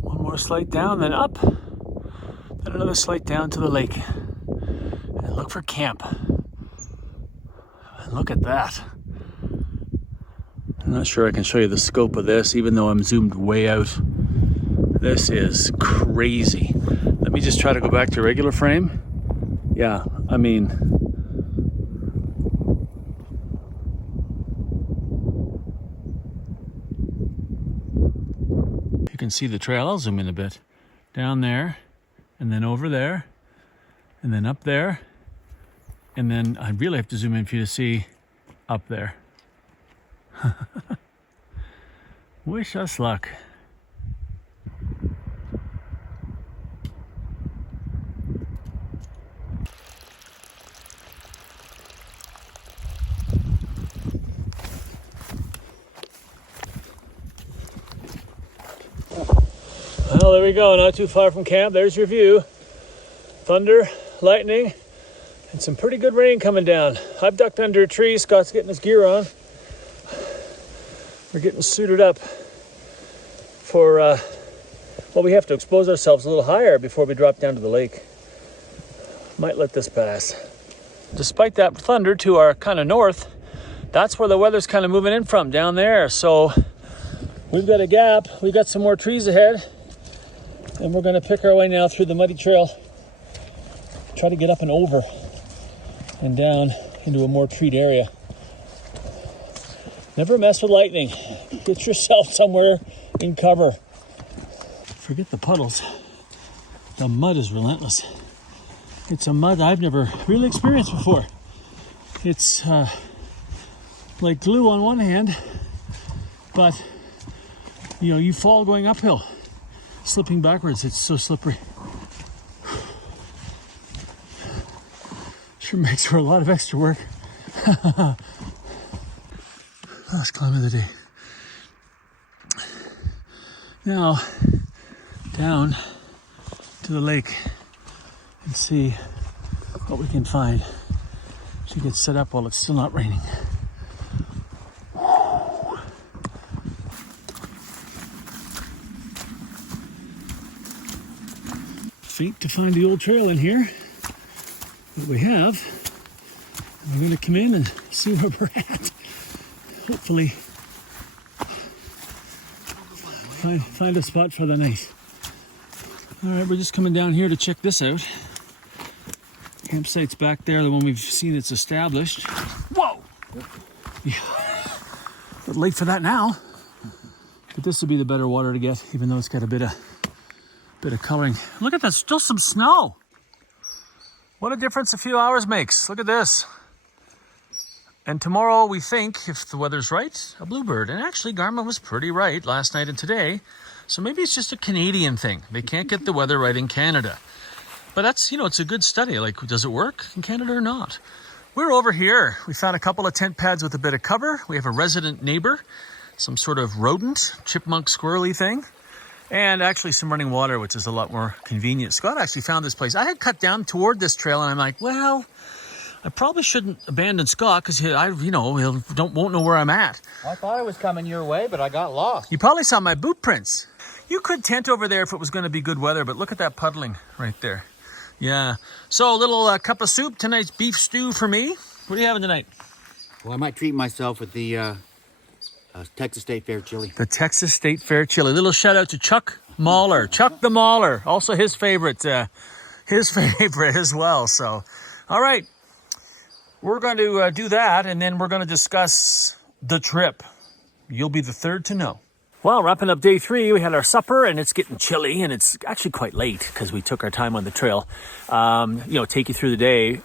One more slight down, then up. Then another slight down to the lake. And look for camp. And look at that. I'm not sure I can show you the scope of this, even though I'm zoomed way out. This is crazy. Let me just try to go back to regular frame. Yeah, I mean, you can see the trail. I'll zoom in a bit. Down there, and then over there, and then up there, and then I really have to zoom in for you to see up there. Wish us luck. Well, there we go, not too far from camp. There's your view. Thunder, lightning, and some pretty good rain coming down. I've ducked under a tree. Scott's getting his gear on. We're getting suited up for, well, we have to expose ourselves a little higher before we drop down to the lake. Might let this pass. Despite that thunder to our kind of north, that's where the weather's kind of moving in from, down there. So we've got a gap. We've got some more trees ahead. And we're going to pick our way now through the muddy trail. Try to get up and over and down into a more treed area. Never mess with lightning. Get yourself somewhere in cover. Forget the puddles. The mud is relentless. It's a mud I've never really experienced before. It's like glue on one hand, but you know, you fall going uphill. Slipping backwards, it's so slippery. Sure makes for a lot of extra work. Last climb of the day. Now, down to the lake and see what we can find. Should get set up while it's still not raining. Fate to find the old trail in here, but we have. We're going to come in and see where we're at. Hopefully find a spot for the night. All right, we're just coming down here to check this out. Campsite's back there, the one we've seen it's established. Whoa! Yeah. But late for that now. But this would be the better water to get, even though it's got a bit of coloring. Look at that, still some snow. What a difference a few hours makes. Look at this. And tomorrow we think, if the weather's right, a bluebird. And actually Garmin was pretty right last night and today. So maybe it's just a Canadian thing. They can't get the weather right in Canada. But that's, you know, it's a good study. Like, does it work in Canada or not? We're over here. We found a couple of tent pads with a bit of cover. We have a resident neighbor, some sort of rodent, chipmunk squirrely thing. And actually some running water, which is a lot more convenient. Scott actually found this place. I had cut down toward this trail and I'm like, well, I probably shouldn't abandon Scott because he won't know where I'm at. I thought I was coming your way, but I got lost. You probably saw my boot prints. You could tent over there if it was going to be good weather, but look at that puddling right there. Yeah. So a little cup of soup, tonight's beef stew for me. What are you having tonight? Well, I might treat myself with the Texas State Fair chili. The Texas State Fair chili. A little shout out to Chuck Mahler. Chuck the Mahler. Also his favorite as well. So, all right. We're going to do that, and then we're going to discuss the trip. You'll be the third to know. Well, wrapping up day 3, we had our supper, and it's getting chilly, and it's actually quite late because we took our time on the trail. Take you through the day.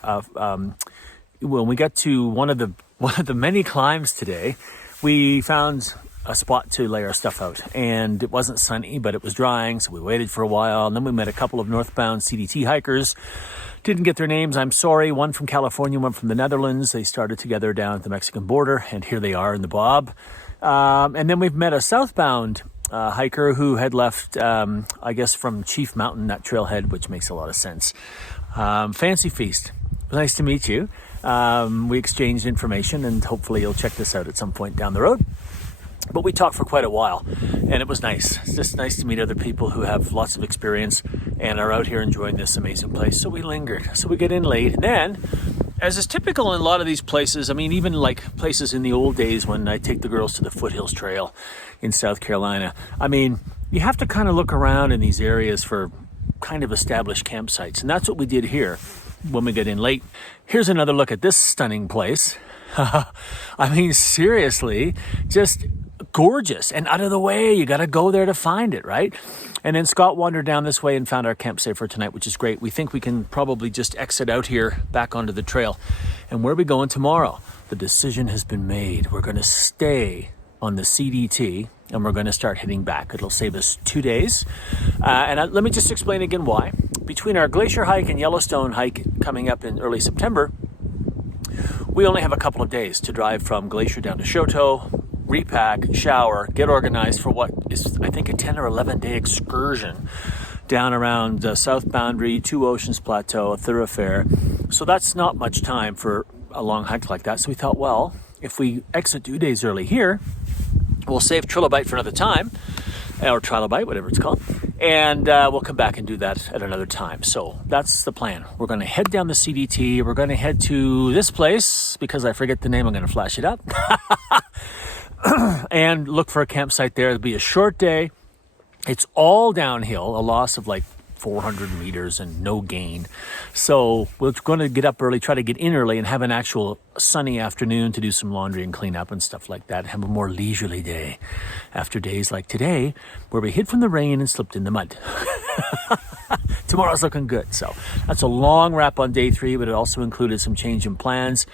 When we got to one of the many climbs today, we found a spot to lay our stuff out, and it wasn't sunny, but it was drying, so we waited for a while, and then we met a couple of northbound CDT hikers. Didn't get their names, I'm sorry. One from California, one from the Netherlands. They started together down at the Mexican border, and here they are in the bob. And then we've met a southbound hiker who had left, I guess, from Chief Mountain, that trailhead, which makes a lot of sense. Fancy Feast. Nice to meet you. We exchanged information, and hopefully you'll check this out at some point down the road. But we talked for quite a while, and it was nice. It's just nice to meet other people who have lots of experience and are out here enjoying this amazing place. So we lingered. So we get in late. And then, as is typical in a lot of these places, I mean, even like places in the old days when I take the girls to the Foothills Trail in South Carolina, I mean, you have to kind of look around in these areas for kind of established campsites. And that's what we did here when we get in late. Here's another look at this stunning place. I mean, seriously, just gorgeous and out of the way. You got to go there to find it, right? And then Scott wandered down this way and found our campsite for tonight, which is great. We think we can probably just exit out here back onto the trail. And where are we going tomorrow? The decision has been made. We're going to stay on the CDT, and we're going to start heading back. It'll save us 2 days. Let me just explain again why. Between our glacier hike and Yellowstone hike coming up in early September, we only have a couple of days to drive from Glacier down to Choteau, repack, shower, get organized for what is, I think, a 10 or 11 day excursion down around the south boundary, Two Oceans Plateau, a thoroughfare. So that's not much time for a long hike like that. So we thought, well, if we exit 2 days early here, we'll save trilobite for another time, or trilobite, whatever it's called, and we'll come back and do that at another time. So that's the plan. We're going to head down the CDT. We're going to head to this place, because I forget the name, I'm going to flash it up, and look for a campsite there. It'll be a short day. It's all downhill, a loss of like 400 meters and no gain. So we're going to get up early, try to get in early and have an actual sunny afternoon to do some laundry and clean up and stuff like that. Have a more leisurely day after days like today where we hid from the rain and slipped in the mud. Tomorrow's looking good. So that's a long wrap on day 3, but it also included some change in plans.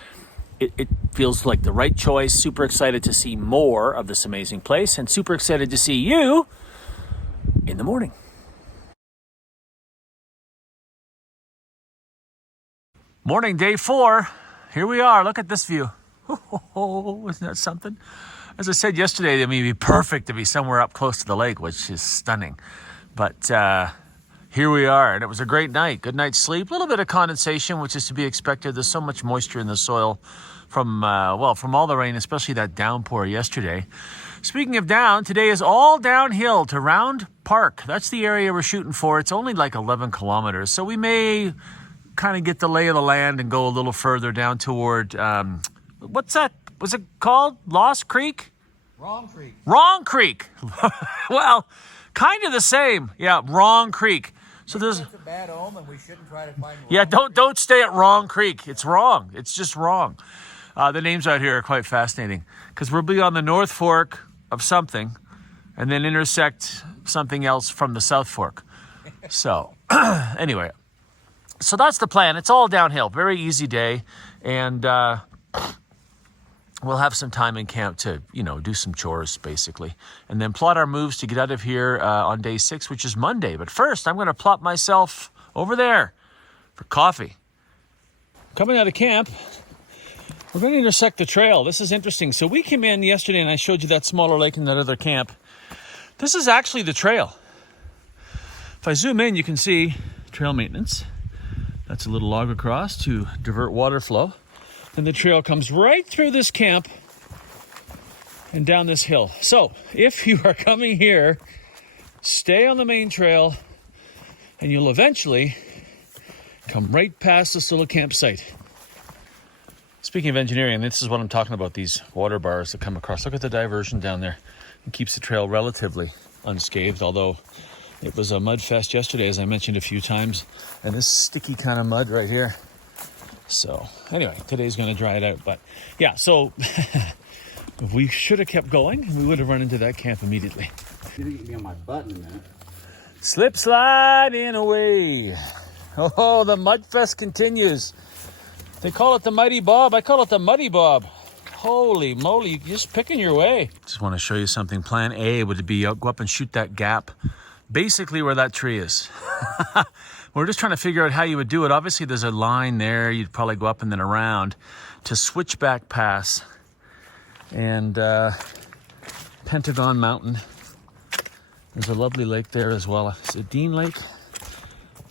It feels like the right choice. Super excited to see more of this amazing place, and super excited to see you in the morning. Morning, day 4. Here we are. Look at this view. Oh, isn't that something? As I said yesterday, I mean, it'd be perfect to be somewhere up close to the lake, which is stunning. But here we are, and it was a great night. Good night's sleep. A little bit of condensation, which is to be expected. There's so much moisture in the soil from all the rain, especially that downpour yesterday. Speaking of down, today is all downhill to Round Park. That's the area we're shooting for. It's only like 11 kilometers, so we may kind of get the lay of the land and go a little further down toward, what's that? Was it called? Lost Creek? Wrong Creek. Wrong Creek. Well, kind of the same. Yeah, Wrong Creek. So there's... That's a bad omen. We shouldn't try to find. Yeah, don't stay at Wrong Creek. It's wrong. It's just wrong. The names out here are quite fascinating because we'll be on the North Fork of something and then intersect something else from the South Fork. So anyway, so that's the plan. It's all downhill. Very easy day. And we'll have some time in camp to, do some chores basically. And then plot our moves to get out of here on day 6, which is Monday. But first, I'm going to plop myself over there for coffee. Coming out of camp, we're going to intersect the trail. This is interesting. So we came in yesterday and I showed you that smaller lake in that other camp. This is actually the trail. If I zoom in, you can see trail maintenance. That's a little log across to divert water flow. And the trail comes right through this camp and down this hill. So if you are coming here, stay on the main trail and you'll eventually come right past this little campsite. Speaking of engineering, this is what I'm talking about, these water bars that come across. Look at the diversion down there. It keeps the trail relatively unscathed, although it was a mud fest yesterday, as I mentioned a few times. And this sticky kind of mud right here. So anyway, today's going to dry it out. But yeah, so we should have kept going and we would have run into that camp immediately. You didn't get me on my butt in a minute. Slip sliding away. Oh, the mud fest continues. They call it the Mighty Bob. I call it the Muddy Bob. Holy moly, you're just picking your way. Just want to show you something. Plan A would be go up and shoot that gap, basically where that tree is. We're just trying to figure out how you would do it. Obviously, there's a line there. You'd probably go up and then around to Switchback Pass and Pentagon Mountain. There's a lovely lake there as well. Is it Dean Lake?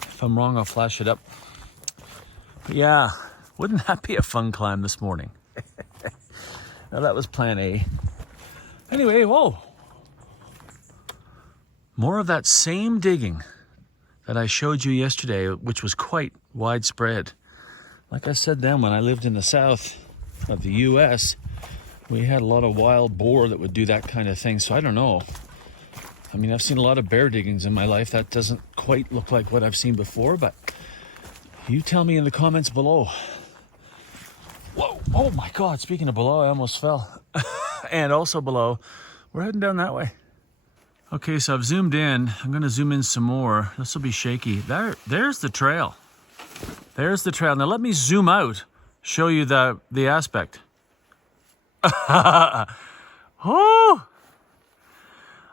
If I'm wrong, I'll flash it up. But yeah, wouldn't that be a fun climb this morning? Now, that was plan A. Anyway, whoa. More of that same digging that I showed you yesterday, which was quite widespread. Like I said then, when I lived in the south of the U.S., we had a lot of wild boar that would do that kind of thing. So I don't know. I mean, I've seen a lot of bear diggings in my life. That doesn't quite look like what I've seen before, but you tell me in the comments below. Whoa, oh my God, speaking of below, I almost fell. And also below, we're heading down that way. Okay, so I've zoomed in. I'm gonna zoom in some more. This will be shaky. There's the trail. There's the trail. Now let me zoom out, show you the aspect. Oh,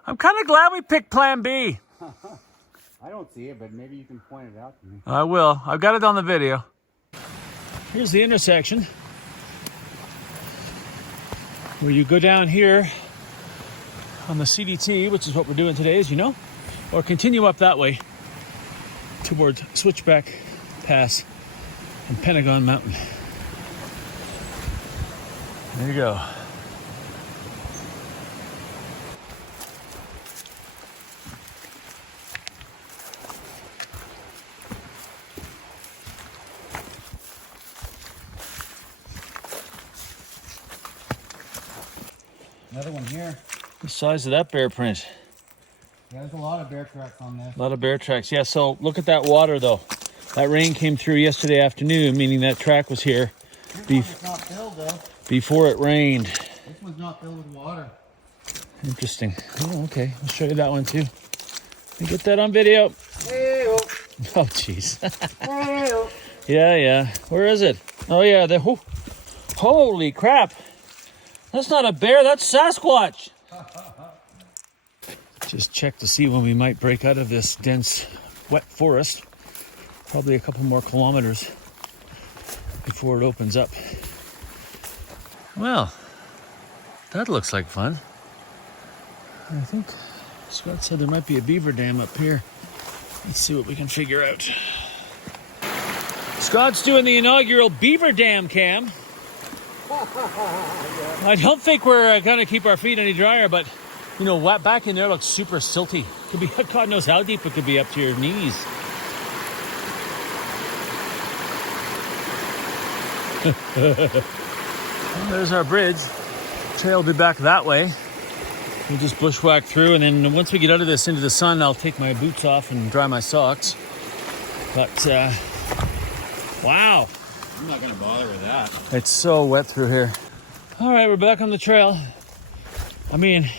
I'm kind of glad we picked Plan B. I don't see it, but maybe you can point it out to me. I will. I've got it on the video. Here's the intersection where you go down here on the CDT, which is what we're doing today, as you know, or continue up that way towards Switchback Pass and Pentagon Mountain. There you go. Another one here. The size of that bear print. Yeah, there's a lot of bear tracks on this. A lot of bear tracks. Yeah, so look at that water though. That rain came through yesterday afternoon, meaning that track was here It's not filled though. before it rained. This one's not filled with water. Interesting. Oh, okay. I'll show you that one too. Let me get that on video. Hey-oh. Oh, jeez. Hey-oh. Yeah. Where is it? Oh, yeah. Holy crap. That's not a bear. That's Sasquatch. Just check to see when we might break out of this dense, wet forest. Probably a couple more kilometers before it opens up. Well, that looks like fun. I think Scott said there might be a beaver dam up here. Let's see what we can figure out. Scott's doing the inaugural beaver dam cam. I don't think we're going to keep our feet any drier, but you know what? Back in there looks super silty. Could be, God knows how deep it could be, up to your knees. Well, there's our bridge. Trail will be back that way. We'll just bushwhack through, and then once we get out of this into the sun, I'll take my boots off and dry my socks. But, wow. I'm not going to bother with that. It's so wet through here. All right, we're back on the trail. I mean,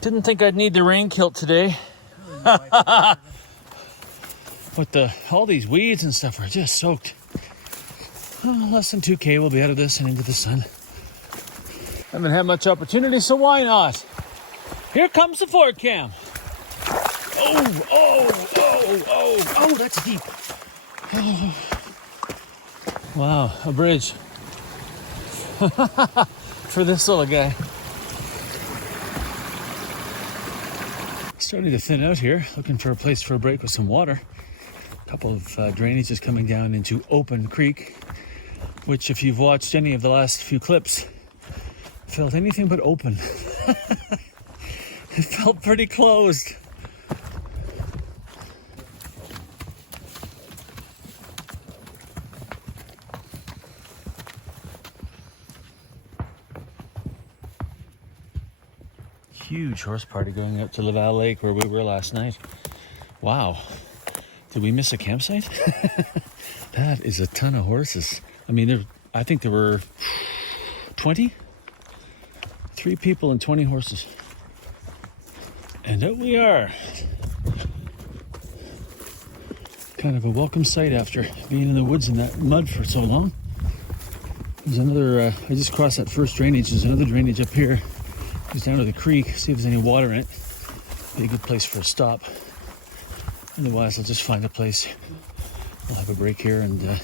didn't think I'd need the rain kilt today. But all these weeds and stuff are just soaked. Oh, less than 2K, we'll be out of this and into the sun. Haven't had much opportunity, so why not? Here comes the Fork cam. Oh, that's deep. Oh. Wow, a bridge. For this little guy. Starting to thin out here, looking for a place for a break with some water. A couple of drainages coming down into Open Creek, which if you've watched any of the last few clips, felt anything but open. It felt pretty closed. Huge horse party going up to Lovell Lake where we were last night. Wow. Did we miss a campsite? That is a ton of horses. I mean, I think there were 20? 3 people and 20 horses. And out we are. Kind of a welcome sight after being in the woods in that mud for so long. There's another, I just crossed that first drainage. There's another drainage up here. Goes down to the creek, see if there's any water in it. Be a good place for a stop. Otherwise, I'll just find a place. I'll have a break here, and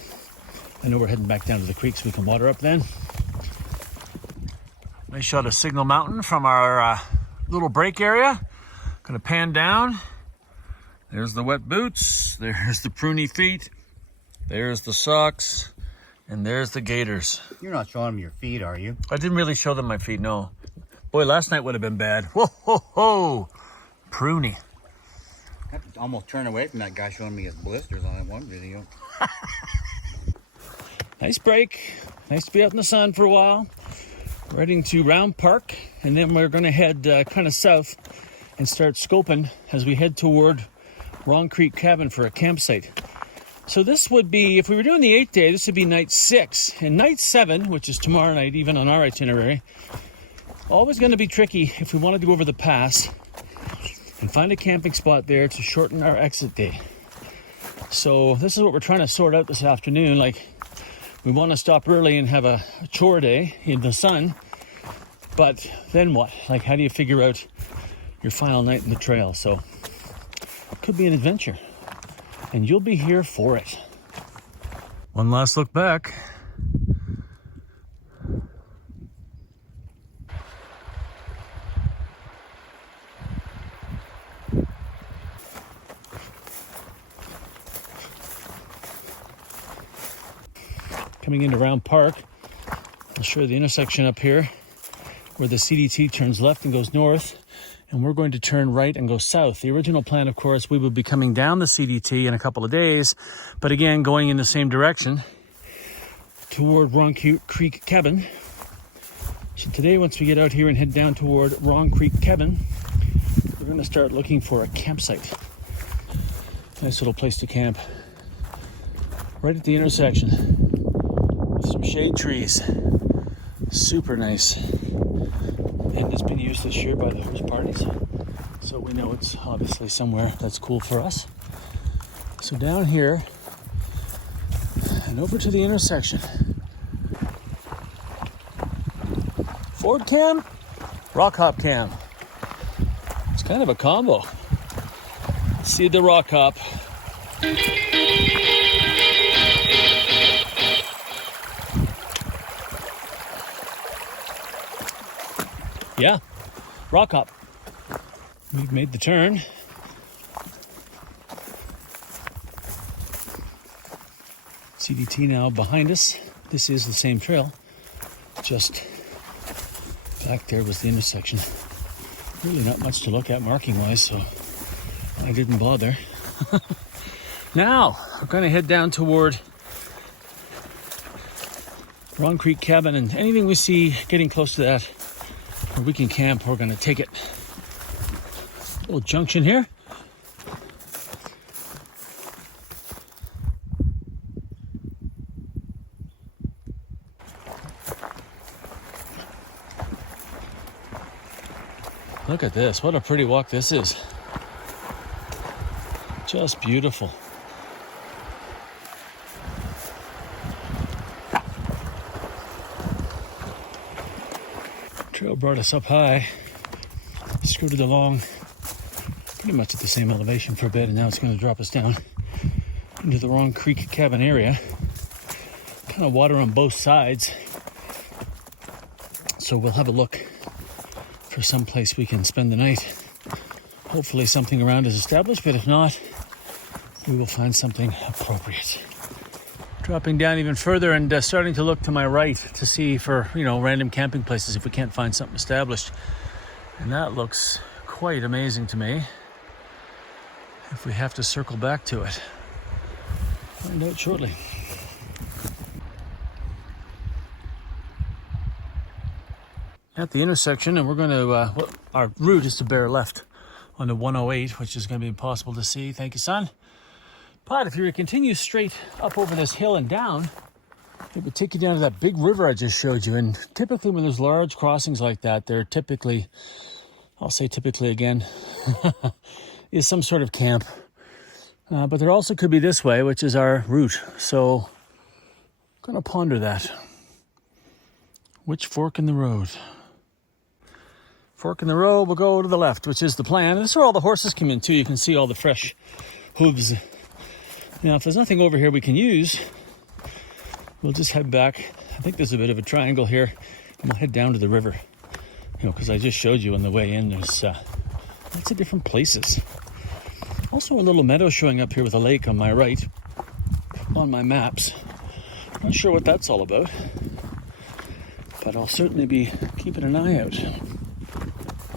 I know we're heading back down to the creek so we can water up then. Nice shot of Signal Mountain from our little break area. Gonna pan down. There's the wet boots. There's the pruny feet. There's the socks. And there's the gaiters. You're not showing them your feet, are you? I didn't really show them my feet, no. Boy, last night would have been bad. Whoa, ho, ho. Pruny. I have to almost turn away from that guy showing me his blisters on that one video. Nice break. Nice to be out in the sun for a while. We're heading to Round Park, and then we're going to head kind of south and start scoping as we head toward Wrong Creek Cabin for a campsite. So this would be, if we were doing the 8th day, this would be night 6. And night 7, which is tomorrow night, even on our itinerary, always going to be tricky if we want to go over the pass and find a camping spot there to shorten our exit day. So this is what we're trying to sort out this afternoon. Like, we want to stop early and have a chore day in the sun, But then what? Like, how do you figure out your final night in the trail? So it could be an adventure, and you'll be here for it. One last look back. Coming into Round Park, I'll show you the intersection up here where the CDT turns left and goes north, and we're going to turn right and go south. The original plan, of course, we would be coming down the CDT in a couple of days, but again, going in the same direction toward Wrong Creek Cabin. So today, once we get out here and head down toward Wrong Creek Cabin, we're going to start looking for a campsite. Nice little place to camp right at the intersection. Some shade trees, super nice, and it's been used this year by the host parties, so we know it's obviously somewhere that's cool for us. So down here and over to the intersection. Ford cam, rock hop cam. It's kind of a combo. See the rock hop. Yeah, rock hop. We've made the turn. CDT now behind us. This is the same trail. Just back there was the intersection. Really not much to look at marking wise, so I didn't bother. Now, we're going to head down toward Wrong Creek Cabin, and anything we see getting close to that where we can camp, we're going to take it. Little junction here. Look at this. What a pretty walk this is. Just beautiful. Trail brought us up high, skirted along pretty much at the same elevation for a bit, and now it's going to drop us down into the Wrong Creek Cabin area. Kind of water on both sides, so we'll have a look for some place we can spend the night. Hopefully something around is established, but if not, we will find something appropriate. Dropping down even further and starting to look to my right to see for, random camping places if we can't find something established. And that looks quite amazing to me. If we have to circle back to it, find out shortly. At the intersection, and we're going to, our route is to bear left on the 108, which is going to be impossible to see. Thank you, son. But if you were to continue straight up over this hill and down, it would take you down to that big river I just showed you. And typically when there's large crossings like that, they're typically, I'll say typically again, is some sort of camp. But there also could be this way, which is our route. So I'm going to ponder that. Which fork in the road? Fork in the road, we'll go to the left, which is the plan. And this is where all the horses come in too. You can see all the fresh hooves. Now, if there's nothing over here we can use, we'll just head back. I think there's a bit of a triangle here, and we'll head down to the river. Because I just showed you on the way in, there's lots of different places. Also a little meadow showing up here with a lake on my right, on my maps. Not sure what that's all about, but I'll certainly be keeping an eye out.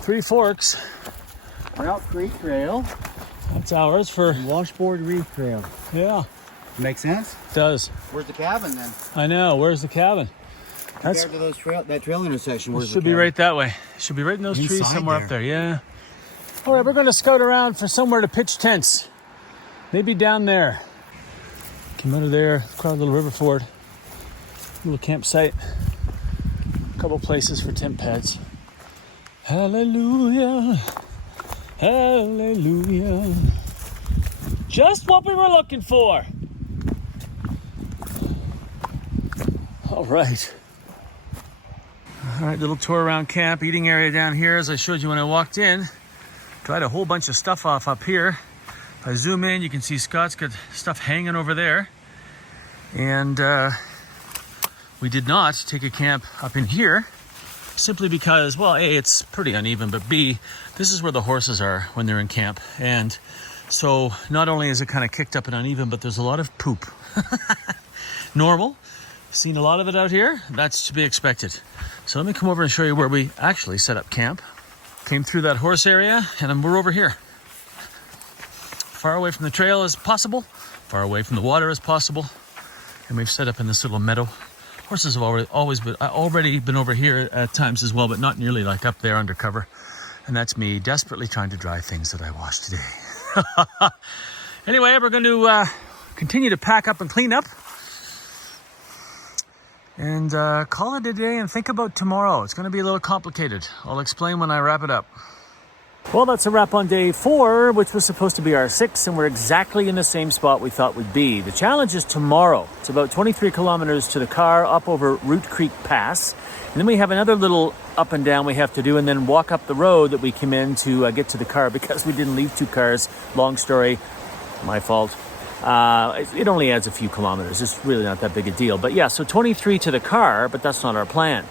Three Forks. Route Creek Trail. That's ours for Washboard Reef Trail. Yeah. Make sense? Does. Where's the cabin then? I know. Where's the cabin? That's Compared to that trail intersection. Where's should the be cabin? right that way. Should be right in those trees Inside somewhere there. up there. Yeah. All right, we're going to scout around for somewhere to pitch tents. Maybe down there. Come out of there, crowd little river ford, little campsite, a couple places for tent pads. Hallelujah. Hallelujah. Just what we were looking for. All right. All right, little tour around camp, eating area down here as I showed you when I walked in. Dried a whole bunch of stuff off up here. If I zoom in, you can see Scott's got stuff hanging over there. And we did not take a camp up in here simply because, well, A, it's pretty uneven, but B, this is where the horses are when they're in camp. And so not only is it kind of kicked up and uneven, but there's a lot of poop. Normal. Seen a lot of it out here. That's to be expected. So let me come over and show you where we actually set up camp. Came through that horse area and we're over here. Far away from the trail as possible, far away from the water as possible. And we've set up in this little meadow. Horses have already been over here at times as well, but not nearly like up there undercover. And that's me desperately trying to dry things that I washed today. Anyway, we're going to continue to pack up and clean up. And call it a day and think about tomorrow. It's going to be a little complicated. I'll explain when I wrap it up. Well, that's a wrap on day 4, which was supposed to be our 6th, and we're exactly in the same spot we thought we'd be. The challenge is tomorrow. It's about 23 kilometers to the car, up over Root Creek Pass. And then we have another little up and down we have to do, and then walk up the road that we came in to get to the car because we didn't leave 2 cars. Long story, my fault. It only adds a few kilometers. It's really not that big a deal. But yeah, so 23 to the car, but that's not our plan.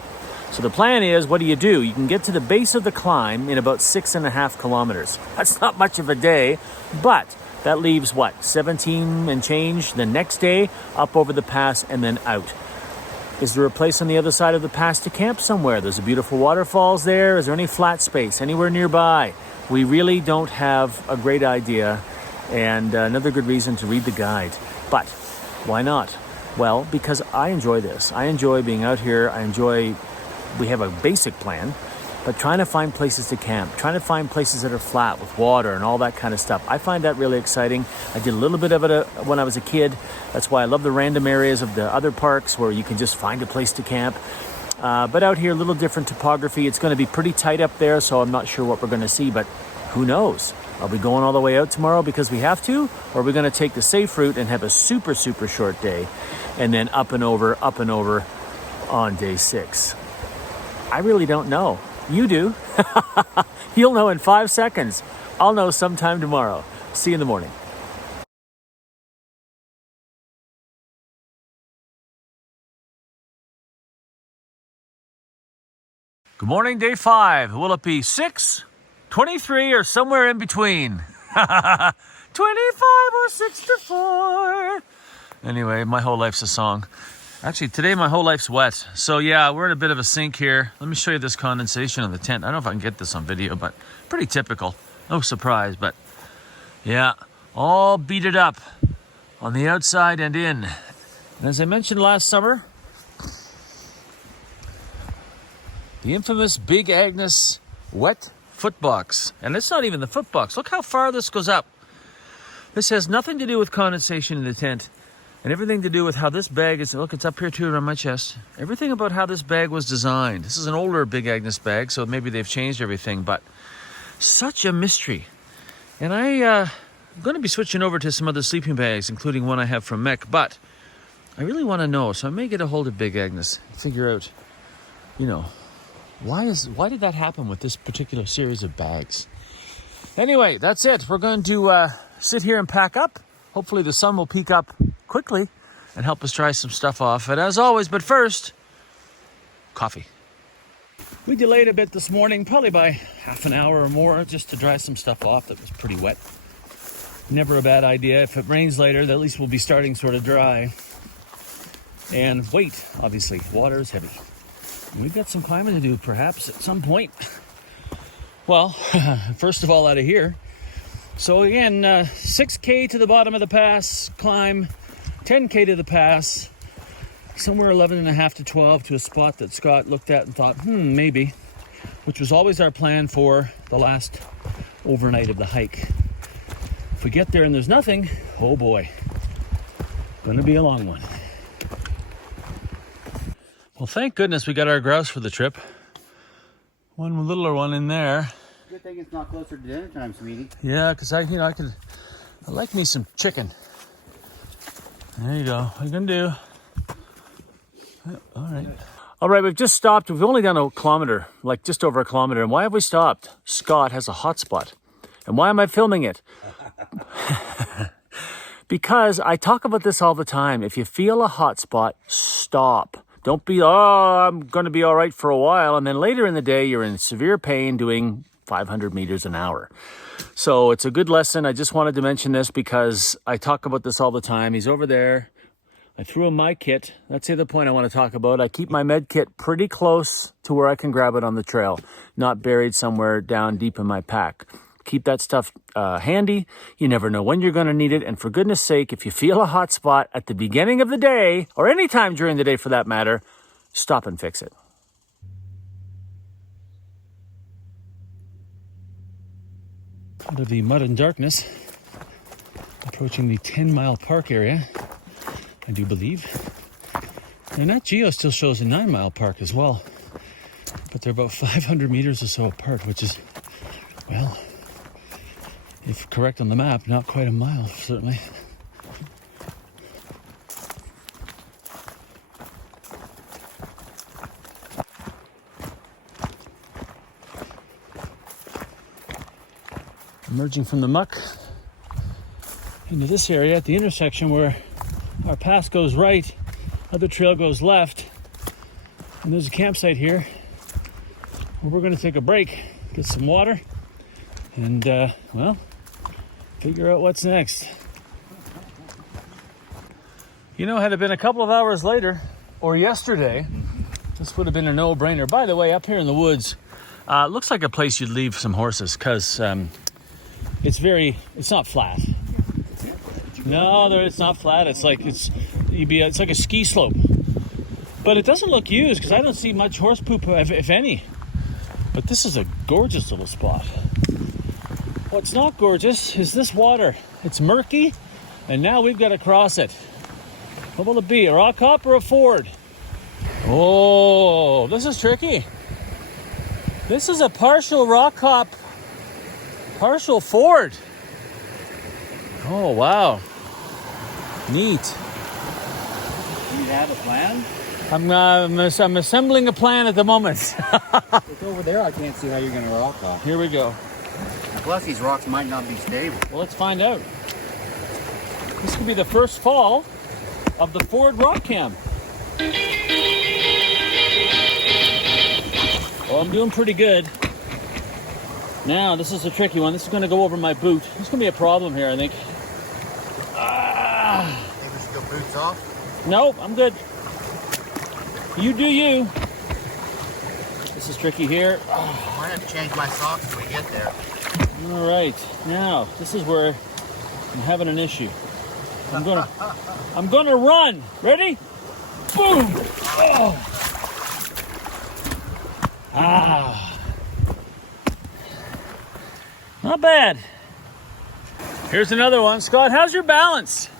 So the plan is, what do? You can get to the base of the climb in about 6.5 kilometers. That's not much of a day, but that leaves, 17 and change the next day, up over the pass and then out. Is there a place on the other side of the pass to camp somewhere? There's a beautiful waterfalls there. Is there any flat space anywhere nearby? We really don't have a great idea, and another good reason to read the guide. But why not? Well, because I enjoy this. I enjoy being out here. We have a basic plan, but trying to find places to camp, trying to find places that are flat with water and all that kind of stuff. I find that really exciting. I did a little bit of it when I was a kid. That's why I love the random areas of the other parks where you can just find a place to camp. But out here, a little different topography. It's going to be pretty tight up there, so I'm not sure what we're going to see, but who knows? Are we going all the way out tomorrow because we have to? Or are we going to take the safe route and have a super, super short day and then up and over on day 6? I really don't know. You do. You'll know in 5 seconds. I'll know sometime tomorrow. See you in the morning. Good morning, day 5. Will it be 6, 23, or somewhere in between? 25 or 64. Anyway, my whole life's a song. Actually, today my whole life's wet. So yeah, we're in a bit of a sink here. Let me show you this condensation on the tent. I don't know if I can get this on video, but pretty typical. No surprise, but yeah, all beaded up on the outside and in. And as I mentioned last summer, the infamous Big Agnes wet foot box. And it's not even the foot box. Look how far this goes up. This has nothing to do with condensation in the tent. And everything to do with how this bag is, look, it's up here too around my chest. Everything about how this bag was designed. This is an older Big Agnes bag, so maybe they've changed everything, but such a mystery. And I'm going to be switching over to some other sleeping bags, including one I have from Mech, but I really want to know, so I may get a hold of Big Agnes, figure out, why did that happen with this particular series of bags? Anyway, that's it. We're going to sit here and pack up. Hopefully the sun will peak up quickly and help us dry some stuff off. And as always, but first, coffee. We delayed a bit this morning, probably by half an hour or more, just to dry some stuff off that was pretty wet. Never a bad idea. If it rains later, at least we'll be starting sort of dry. And weight, obviously, water is heavy. We've got some climbing to do, perhaps, at some point. Well, first of all, out of here. So again, 6K to the bottom of the pass, climb, 10K to the pass, somewhere 11.5 to 12 to a spot that Scott looked at and thought, maybe, which was always our plan for the last overnight of the hike. If we get there and there's nothing, oh boy, gonna be a long one. Well, thank goodness we got our grouse for the trip. One littler one in there. Good thing it's not closer to dinner time, sweetie. Yeah, because I like me some chicken. There you go. What are you gonna do? All right. All right, we've just stopped. We've only done a kilometer, like just over a kilometer. And why have we stopped? Scott has a hot spot. And why am I filming it? Because I talk about this all the time. If you feel a hot spot, stop. Don't be, oh, I'm going to be all right for a while. And then later in the day, you're in severe pain doing 500 meters an hour. So it's a good lesson. I just wanted to mention this because I talk about this all the time. He's over there. I threw him my kit. That's the other point I want to talk about. I keep my med kit pretty close to where I can grab it on the trail, not buried somewhere down deep in my pack. Keep that stuff handy. You never know when you're going to need it. And for goodness sake, if you feel a hot spot at the beginning of the day, or any time during the day for that matter, stop and fix it. Out of the mud and darkness, approaching the 10-mile park area, I do believe. And that geo still shows a 9-mile park as well. But they're about 500 meters or so apart, which is, well, if correct on the map, not quite a mile, certainly. Emerging from the muck into this area at the intersection where our path goes right, other trail goes left, and there's a campsite here where we're going to take a break, get some water, and, well, figure out what's next. You know, had it been a couple of hours later, or yesterday, this would have been a no-brainer. By the way, up here in the woods, looks like a place you'd leave some horses, because it's not flat. No, it's not flat. It's like it's like a ski slope, but it doesn't look used because I don't see much horse poop, if any. But this is a gorgeous little spot. What's not gorgeous is this water. It's murky, and now we've got to cross it. What will it be? A rock hop or a ford? Oh, this is tricky. This is a partial rock hop, partial ford. Oh wow. Neat. Do you have a plan? I'm assembling a plan at the moment. It's over there. I can't see how you're going to rock off. Here we go. Plus, these rocks might not be stable. Well, let's find out. This could be the first fall of the Ford rock cam. Well, I'm doing pretty good. Now, this is a tricky one. This is going to go over my boot. There's going to be a problem here, I think. Think we should go boots off? Nope, I'm good. You do you. This is tricky here. I might have to change my socks when we get there. All right, now this is where I'm having an issue. I'm gonna run. Ready? Boom! Oh. Ah, not bad. Here's another one. Scott, how's your balance?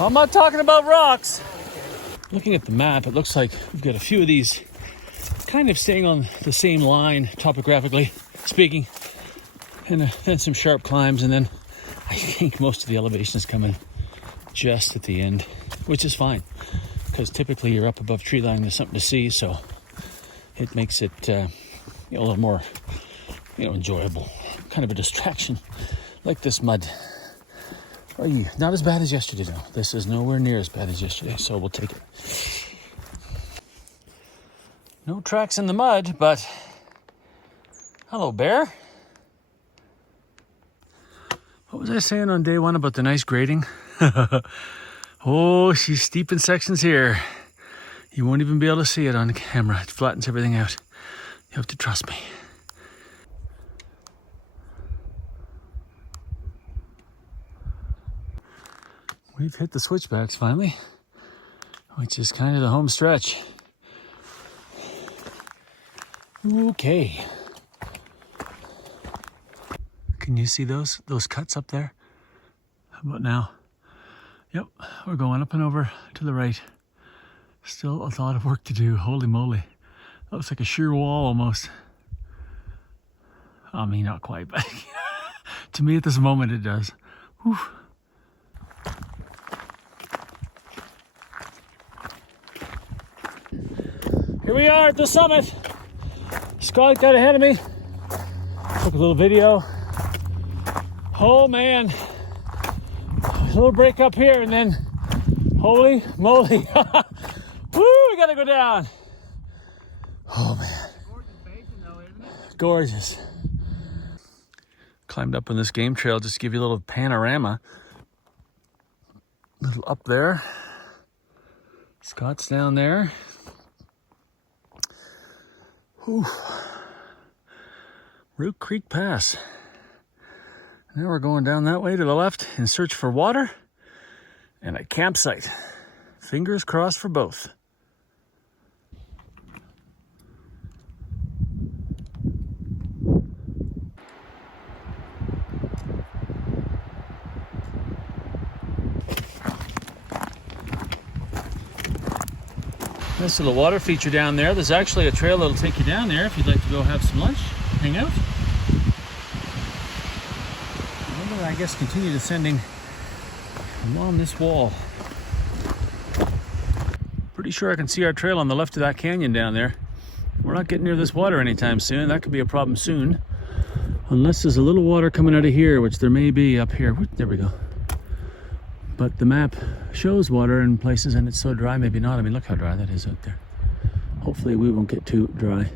I'm not talking about rocks. Looking at the map, it looks like we've got a few of these kind of staying on the same line, topographically speaking, and some sharp climbs, and then I think most of the elevation is coming just at the end, which is fine, because typically you're up above tree line, there's something to see, so it makes it a little more enjoyable, kind of a distraction, like this mud. Not as bad as yesterday, though. This is nowhere near as bad as yesterday, so we'll take it. No tracks in the mud, but hello, bear. What was I saying on day one about the nice grading? Oh, she's steep in sections here. You won't even be able to see it on camera. It flattens everything out. You have to trust me. We've hit the switchbacks finally, which is kind of the home stretch. Okay. Can you see those cuts up there? How about now? Yep, we're going up and over to the right. Still a lot of work to do, holy moly. That looks like a sheer wall almost. I mean, not quite, but to me at this moment it does. Whew. Here we are at the summit. Scott got ahead of me. Took a little video. Oh man. A little break up here and then holy moly. Woo, we gotta go down. Oh man. Gorgeous basin though, isn't it? Gorgeous. Climbed up on this game trail just to give you a little panorama. A little up there. Scott's down there. Whew. Root Creek Pass. Now we're going down that way to the left in search for water and a campsite. Fingers crossed for both. Nice little water feature down there. There's actually a trail that'll take you down there if you'd like to go have some lunch, hang out. And then I guess continue descending along this wall. Pretty sure I can see our trail on the left of that canyon down there. We're not getting near this water anytime soon. That could be a problem soon. Unless there's a little water coming out of here, which there may be up here. There we go. But the map shows water in places and it's so dry, maybe not. I mean, look how dry that is out there. Hopefully we won't get too dry.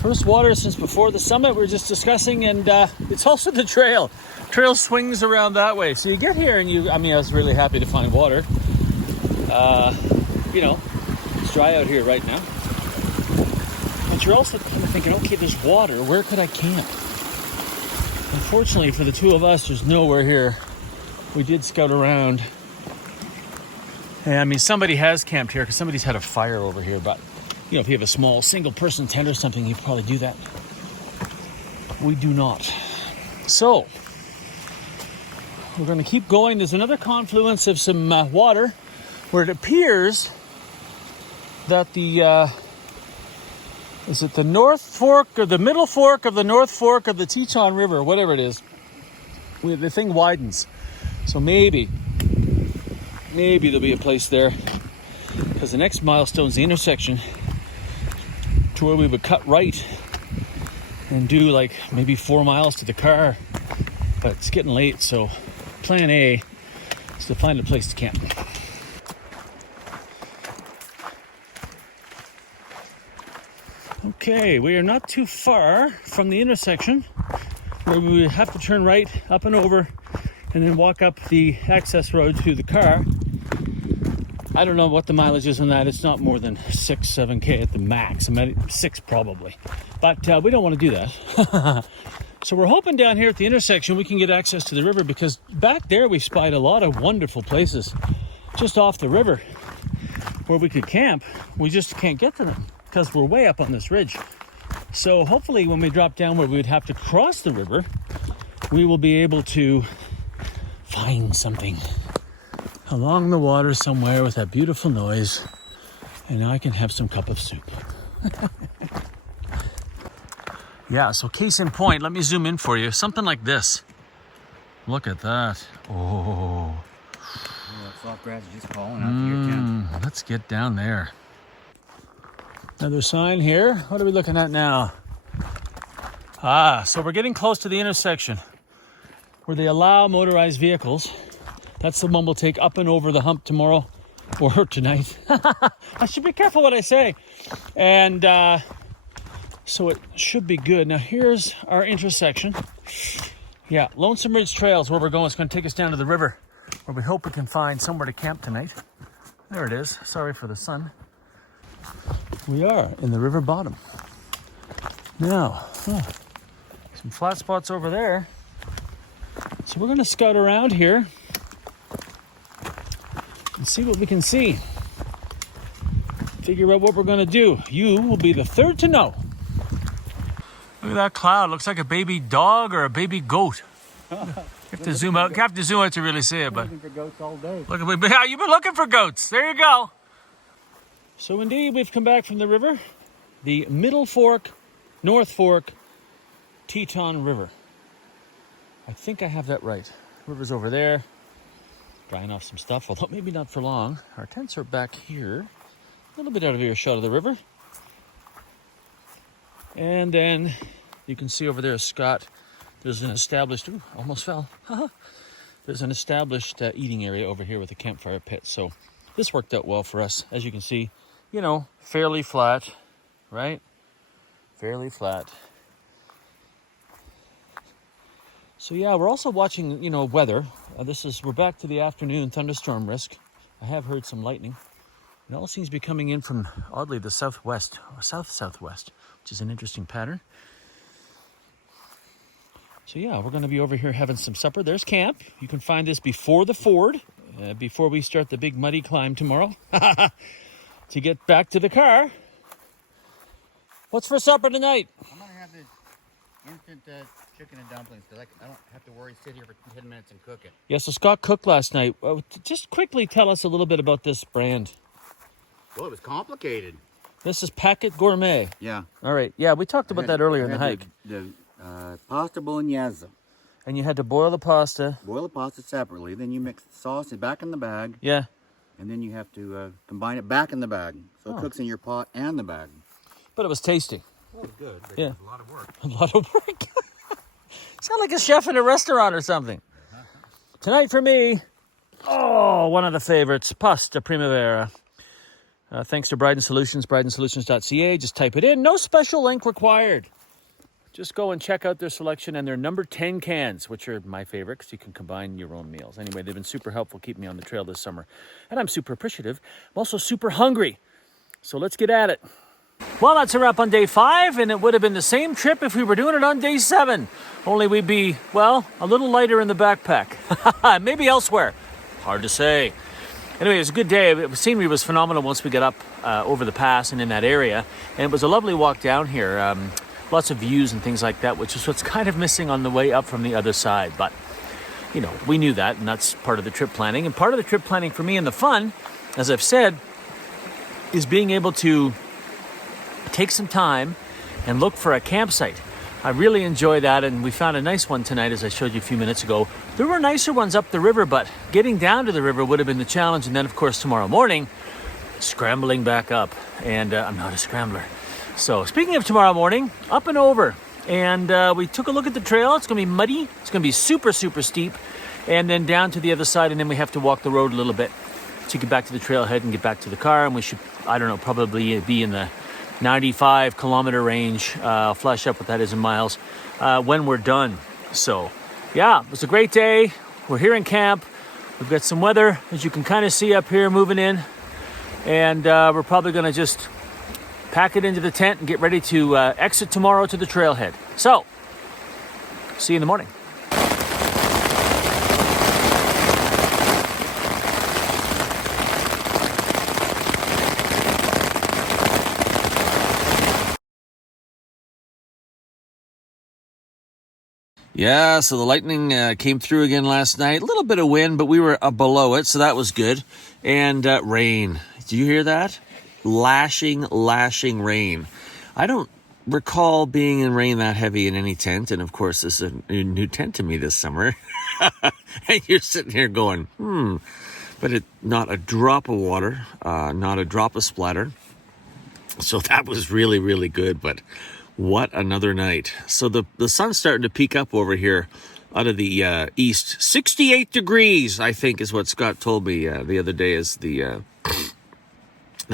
First water since before the summit we were just discussing, and it's also the trail. Trail swings around that way. So you get here and I was really happy to find water. You know, it's dry out here right now. But you're also kind of thinking, okay, there's water. Where could I camp? Unfortunately for the two of us, there's nowhere here. We did scout around. And I mean, somebody has camped here because somebody's had a fire over here, but you know, if you have a small single person tent or something, you probably do that. We do not. So, we're going to keep going. There's another confluence of some water where it appears that is it the North Fork or the Middle Fork of the North Fork of the Teton River, whatever it is. The thing widens. So maybe there'll be a place there, because the next milestone's the intersection to where we would cut right and do like maybe 4 miles to the car. But it's getting late, so plan A is to find a place to camp. Okay, we are not too far from the intersection where we would have to turn right up and over and then walk up the access road to the car. I don't know what the mileage is on that. It's not more than 6-7K at the max. I mean, 6 probably. But we don't want to do that. So we're hoping down here at the intersection we can get access to the river, because back there we spied a lot of wonderful places just off the river where we could camp. We just can't get to them because we're way up on this ridge. So hopefully when we drop down where we would have to cross the river, we will be able to find something along the water somewhere with that beautiful noise, and I can have some cup of soup. Yeah, so case in point, let me zoom in for you. Something like this. Look at that. Oh. That soft grass is just calling out to your tent. Let's get down there. Another sign here. What are we looking at now? So we're getting close to the intersection where they allow motorized vehicles. That's the one we'll take up and over the hump tomorrow or tonight. I should be careful what I say. And so it should be good. Now here's our intersection. Yeah, Lonesome Ridge Trail is where we're going. It's going to take us down to the river where we hope we can find somewhere to camp tonight. There it is. Sorry for the sun. We are in the river bottom. Now, some flat spots over there. So we're going to scout around here and see what we can see. Figure out what we're going to do. You will be the third to know. Look at that cloud. Looks like a baby dog or a baby goat. You have to zoom out. You have to zoom out to really see it. But Looking for goats all day. look at, yeah, you've been looking for goats. There you go. So indeed, we've come back from the river, the Middle Fork, North Fork, Teton River. I think I have that right. River's over there, drying off some stuff, although maybe not for long. Our tents are back here, a little bit out of earshot of the river. And then you can see over there, Scott, there's an established, ooh, almost fell. There's an established eating area over here with a campfire pit. So this worked out well for us. As you can see, you know, fairly flat, right? Fairly flat. So yeah, we're also watching, you know, weather. We're back to the afternoon thunderstorm risk. I have heard some lightning. It all seems to be coming in from, oddly, the southwest, or south-southwest, which is an interesting pattern. So yeah, we're going to be over here having some supper. There's camp. You can find this before the ford, before we start the big muddy climb tomorrow. To get back to the car. What's for supper tonight? I'm going to have this instant chicken and dumplings because I don't have to worry, sit here for 10 minutes and cook it. Yeah, so Scott cooked last night. Just quickly tell us a little bit about this brand. Well, it was complicated. This is Packet Gourmet. Yeah. All right. Yeah, we talked about that earlier in the hike. The pasta bolognese. And you had to boil the pasta. Boil the pasta separately. Then you mix the sauce back in the bag. Yeah. And then you have to combine it back in the bag. So it cooks in your pot and the bag. But it was tasty. Well, it was good. But Yeah. It was a lot of work. A lot of work. Sound like a chef in a restaurant or something. Tonight for me, one of the favorites, pasta primavera. Thanks to Bryden Solutions, brydensolutions.ca. Just type it in. No special link required. Just go and check out their selection and their number 10 cans, which are my favorite because you can combine your own meals. Anyway, they've been super helpful keeping me on the trail this summer. And I'm super appreciative. I'm also super hungry. So let's get at it. Well, that's a wrap on day 5, and it would have been the same trip if we were doing it on day 7. Only we'd be, well, a little lighter in the backpack. Maybe elsewhere. Hard to say. Anyway, it was a good day. The scenery was phenomenal once we got up over the pass and in that area. And it was a lovely walk down here. Lots of views and things like that, which is what's kind of missing on the way up from the other side. But, you know, we knew that, and that's part of the trip planning. And part of the trip planning for me and the fun, as I've said, is being able to take some time and look for a campsite. I really enjoy that, and we found a nice one tonight, as I showed you a few minutes ago. There were nicer ones up the river, but getting down to the river would have been the challenge. And then, of course, tomorrow morning, scrambling back up. And I'm not a scrambler. So, speaking of tomorrow morning, up and over. And we took a look at the trail. It's going to be muddy. It's going to be super, super steep. And then down to the other side, and then we have to walk the road a little bit to get back to the trailhead and get back to the car. And we should, I don't know, probably be in the 95 kilometer range. I'll flash up what that is in miles when we're done. So yeah, it was a great day. We're here in camp. We've got some weather, as you can kind of see up here, moving in. And we're probably going to just pack it into the tent and get ready to exit tomorrow to the trailhead. So see you in the morning. Yeah, so the lightning came through again last night. A little bit of wind, but we were below it, so that was good. And rain. Do you hear that? Lashing rain. I don't recall being in rain that heavy in any tent. And, of course, this is a new tent to me this summer. And you're sitting here going, But not a drop of water, not a drop of splatter. So that was really, really good, but what another night. So the sun's starting to peek up over here out of the east. 68 degrees, I think, is what Scott told me the other day is the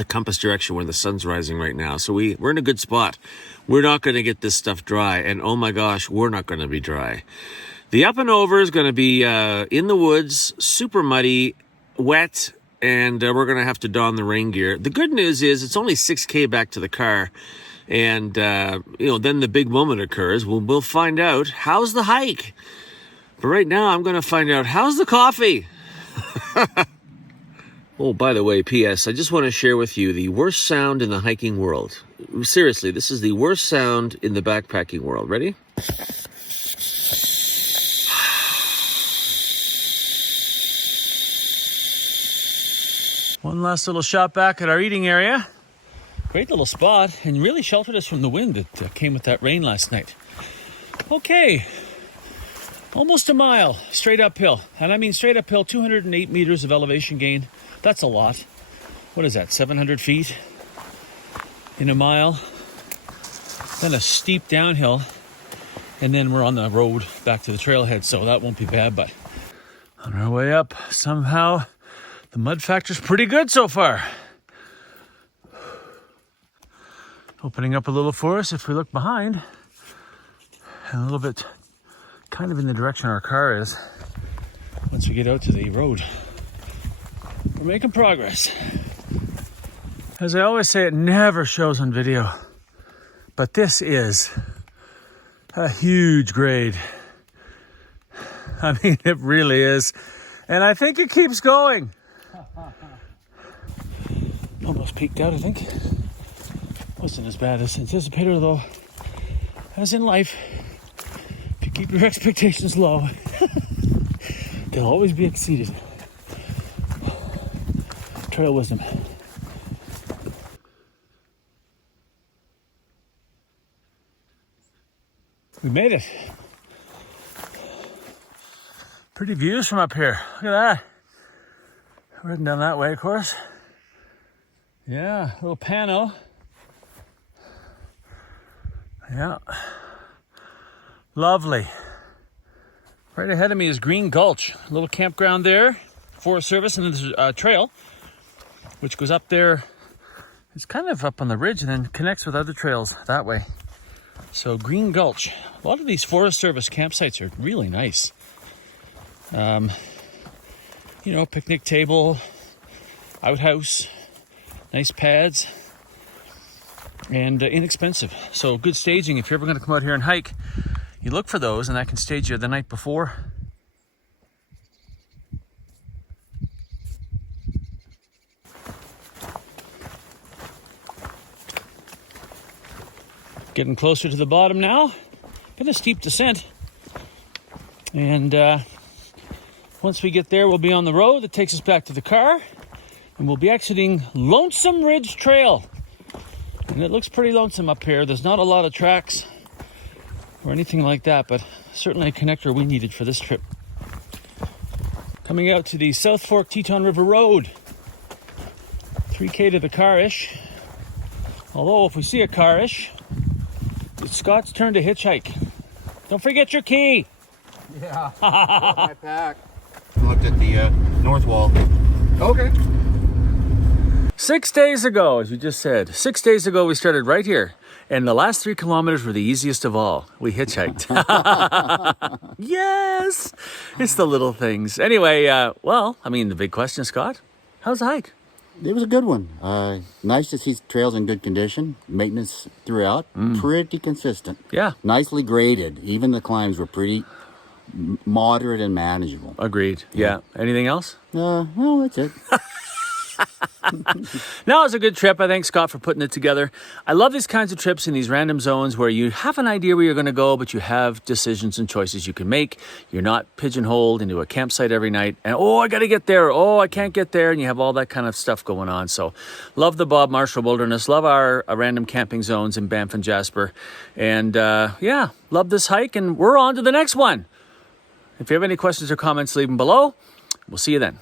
compass direction where the sun's rising right now. So we're in a good spot. We're not going to get this stuff dry. And oh my gosh, we're not going to be dry. The up and over is going to be in the woods, super muddy, wet, and we're going to have to don the rain gear. The good news is it's only 6K back to the car. And, then the big moment occurs. We'll find out, how's the hike? But right now, I'm going to find out, how's the coffee? Oh, by the way, P.S., I just want to share with you the worst sound in the hiking world. Seriously, this is the worst sound in the backpacking world. Ready? One last little shot back at our eating area. Great little spot, and really sheltered us from the wind that came with that rain last night. Okay, almost a mile straight uphill. And I mean straight uphill, 208 meters of elevation gain. That's a lot. What is that, 700 feet in a mile? Then a steep downhill, and then we're on the road back to the trailhead, so that won't be bad. But on our way up, somehow the mud factor's pretty good so far. Opening up a little for us if we look behind, and a little bit kind of in the direction our car is. Once we get out to the road, we're making progress. As I always say, it never shows on video, but this is a huge grade. I mean, it really is, and I think it keeps going. Almost peaked out, I think. Wasn't as bad as anticipated, though. As in life, if you keep your expectations low, they'll always be exceeded. Trail wisdom. We made it. Pretty views from up here. Look at that. We're heading down that way, of course. Yeah, a little pano. Yeah. Lovely. Right ahead of me is Green Gulch. A little campground there. Forest Service, and there's a trail which goes up there. It's kind of up on the ridge and then connects with other trails that way. So Green Gulch. A lot of these Forest Service campsites are really nice. You know, picnic table, outhouse, nice pads, and inexpensive. So good staging. If you're ever going to come out here and hike, you look for those, and I can stage you the night before. Getting closer to the bottom now. Been a steep descent. And once we get there, we'll be on the road that takes us back to the car. And we'll be exiting Lonesome Ridge Trail. And it looks pretty lonesome up here. There's not a lot of tracks or anything like that, but certainly a connector we needed for this trip. Coming out to the South Fork Teton River Road. 3K to the car-ish. Although if we see a car-ish, it's Scott's turn to hitchhike. Don't forget your key. Yeah. My pack. Looked at the north wall. Okay. 6 days ago, as you just said, 6 days ago we started right here. And the last 3 kilometers were the easiest of all. We hitchhiked. Yes! It's the little things. Anyway, well, I mean, the big question, Scott, how's the hike? It was a good one. Nice to see trails in good condition. Maintenance throughout. Pretty consistent. Yeah. Nicely graded. Even the climbs were pretty moderate and manageable. Agreed. Yeah. Anything else? No, that's it. No, it was a good trip. I thank Scott for putting it together. I love these kinds of trips in these random zones where you have an idea where you're going to go, but you have decisions and choices you can make. You're not pigeonholed into a campsite every night and, oh, I got to get there. Oh, I can't get there. And you have all that kind of stuff going on. So love the Bob Marshall Wilderness. Love our random camping zones in Banff and Jasper. And yeah, love this hike. And we're on to the next one. If you have any questions or comments, leave them below. We'll see you then.